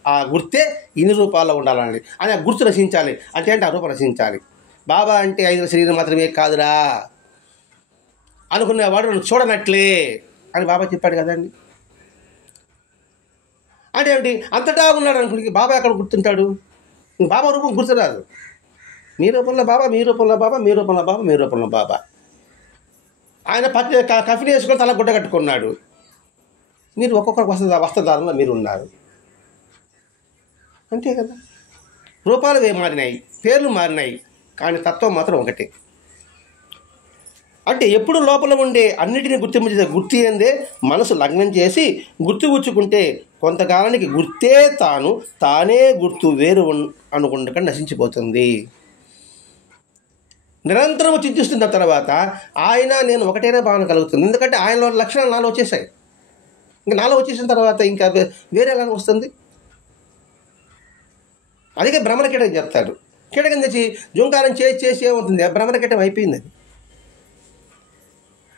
ఆ గుర్తే ఇన్ని రూపాల్లో ఉండాలండి. అని ఆ గుర్తు రచించాలి. అంటే ఆ రూపం రచించాలి. బాబా అంటే 5 శరీరం మాత్రమే కాదురా అనుకునేవాడు నన్ను చూడనట్లే అని బాబా చెప్పాడు కదండి. అంటే ఏమిటి? అంతటా ఉన్నాడు అనుకుని బాబా ఎక్కడ గుర్తుంటాడు? బాబా రూపం గుర్తురాదు. మీ రూపంలో బాబా, మీ రూపంలో బాబా, మీ రూపంలో బాబా, మీ రూపంలో బాబా. ఆయన కఫిని వేసుకొని తల గుడ్డ కట్టుకున్నాడు. మీరు ఒక్కొక్క వస్త్రధారంలో మీరు ఉన్నారు. అంతే కదా. రూపాలు మారినాయి, పేర్లు మారినాయి, కానీ తత్వం మాత్రం ఒకటే. అంటే ఎప్పుడు లోపల ఉండే అన్నిటినీ గుర్తు అందే మనసు లగ్నం చేసి గుర్తు గుచ్చుకుంటే కొంతకాలానికి గుర్తే తానే గుర్తు వేరు అనుకుండక నశించిపోతుంది. నిరంతరం చింతిస్తున్న తర్వాత ఆయన నేను ఒకటేనే భావన కలుగుతుంది. ఎందుకంటే ఆయనలో లక్షణాలు నాలో వచ్చేసాయి. ఇంకా నాలో వచ్చేసిన తర్వాత ఇంకా వేరే ఎలా వస్తుంది? అందుకే భ్రమరకీటం చెప్తాడు. కీటకం తెచ్చి జుంకారం చేసి ఏమవుతుంది? భ్రమరకీటం అయిపోయింది.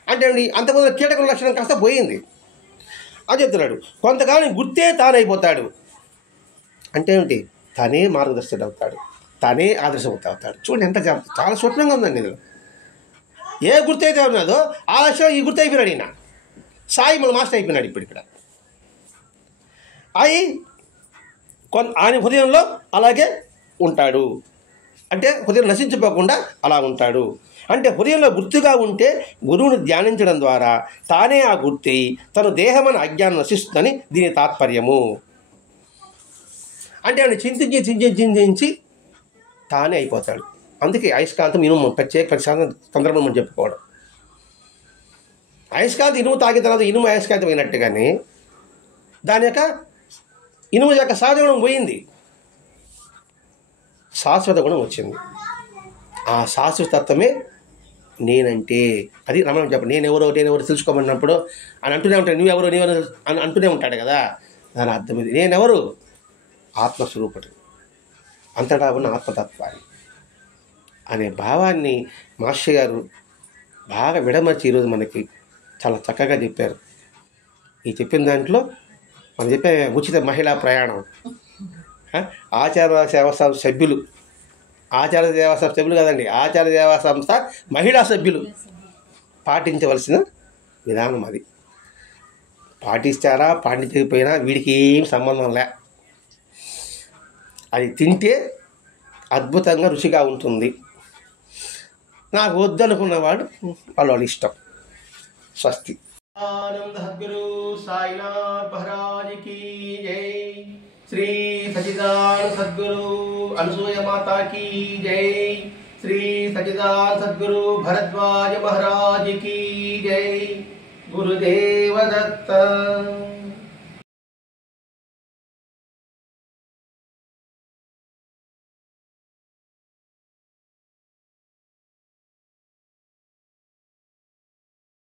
అది అంటే అంతకుముందు కీటకం లక్షణం కాస్త పోయింది అని చెప్తున్నాడు. కొంతకాలం గుర్తే తానైపోతాడు. అంటే ఏమిటి? తనే మార్గదర్శకుడు అవుతాడు, తనే ఆదర్శం అవుతాడు. చూడండి ఎంత చాలా స్వప్నంగా ఉందండి ఇందులో. ఏ గుర్తు అయితే ఉన్నదో ఆ లక్ష్యం ఈ గుర్తు అయిపోయినాడు. ఈయన సాయి మన మాస్టర్ అయిపోయినాడు. ఇప్పుడు ఇక్కడ ఆయన హృదయంలో అలాగే ఉంటాడు. అంటే హృదయం నశించిపోకుండా అలా ఉంటాడు. అంటే హృదయంలో గుర్తుగా ఉంటే గురువుని ధ్యానించడం ద్వారా తానే ఆ గుర్తి తన దేహమైన అజ్ఞానం నశిస్తుందని దీని తాత్పర్యము. అంటే ఆయన చింతించి తానే అయిపోతాడు. అందుకే అయస్కాంతం ఇనుము ప్రతి సందర్భం మనం చెప్పుకోవడం. అయస్కాంతం ఇనుము తాగిన తర్వాత ఇనుము అయస్కాంతం అయినట్టుగానే దాని యొక్క ఇనుము యొక్క సహజ గుణం పోయింది, శాశ్వత గుణం వచ్చింది. ఆ శాశ్వతత్వమే నేనంటే. అది రమణ చెప్పండి. నేనెవరో తెలుసుకోమన్నప్పుడు అని అంటూనే ఉంటాడు. నువ్వెవరో అని అంటూనే ఉంటాడు కదా. దాని అర్థం ఇది. నేనెవరు? ఆత్మస్వరూపుడు, అంతటా ఉన్న ఆత్మతత్వాన్ని అనే భావాన్ని మాస్టర్ గారు బాగా విడమర్చి ఈరోజు మనకి చాలా చక్కగా చెప్పారు. ఈ చెప్పిన దాంట్లో మనం చెప్పే ఉచిత మహిళా ప్రయాణం, ఆచార సేవా సంస్థ సభ్యులు, ఆచార సేవా సంస్థ సభ్యులు కదండి, ఆచార సేవా సంస్థ మహిళా సభ్యులు పాటించవలసిన విధానం అది. పాటిస్తారా పాటించకపోయినా వీడికి ఏం సంబంధం లే. అది తింటే అద్భుతంగా రుచిగా ఉంటుంది. నాకు వద్దనుకున్నవాడు వాళ్ళ ఇష్టం. స్వస్తి. ఆనంద సద్గురు సాయినాథ్ మహారాజ్ की जय. श्री सच्चिदानंद सद्गुरु अनुसूय माता की जय. श्री सच्चिदानंद सद्गुरु भरद्वाज महाराज की जय. गुरुदेव दत्त.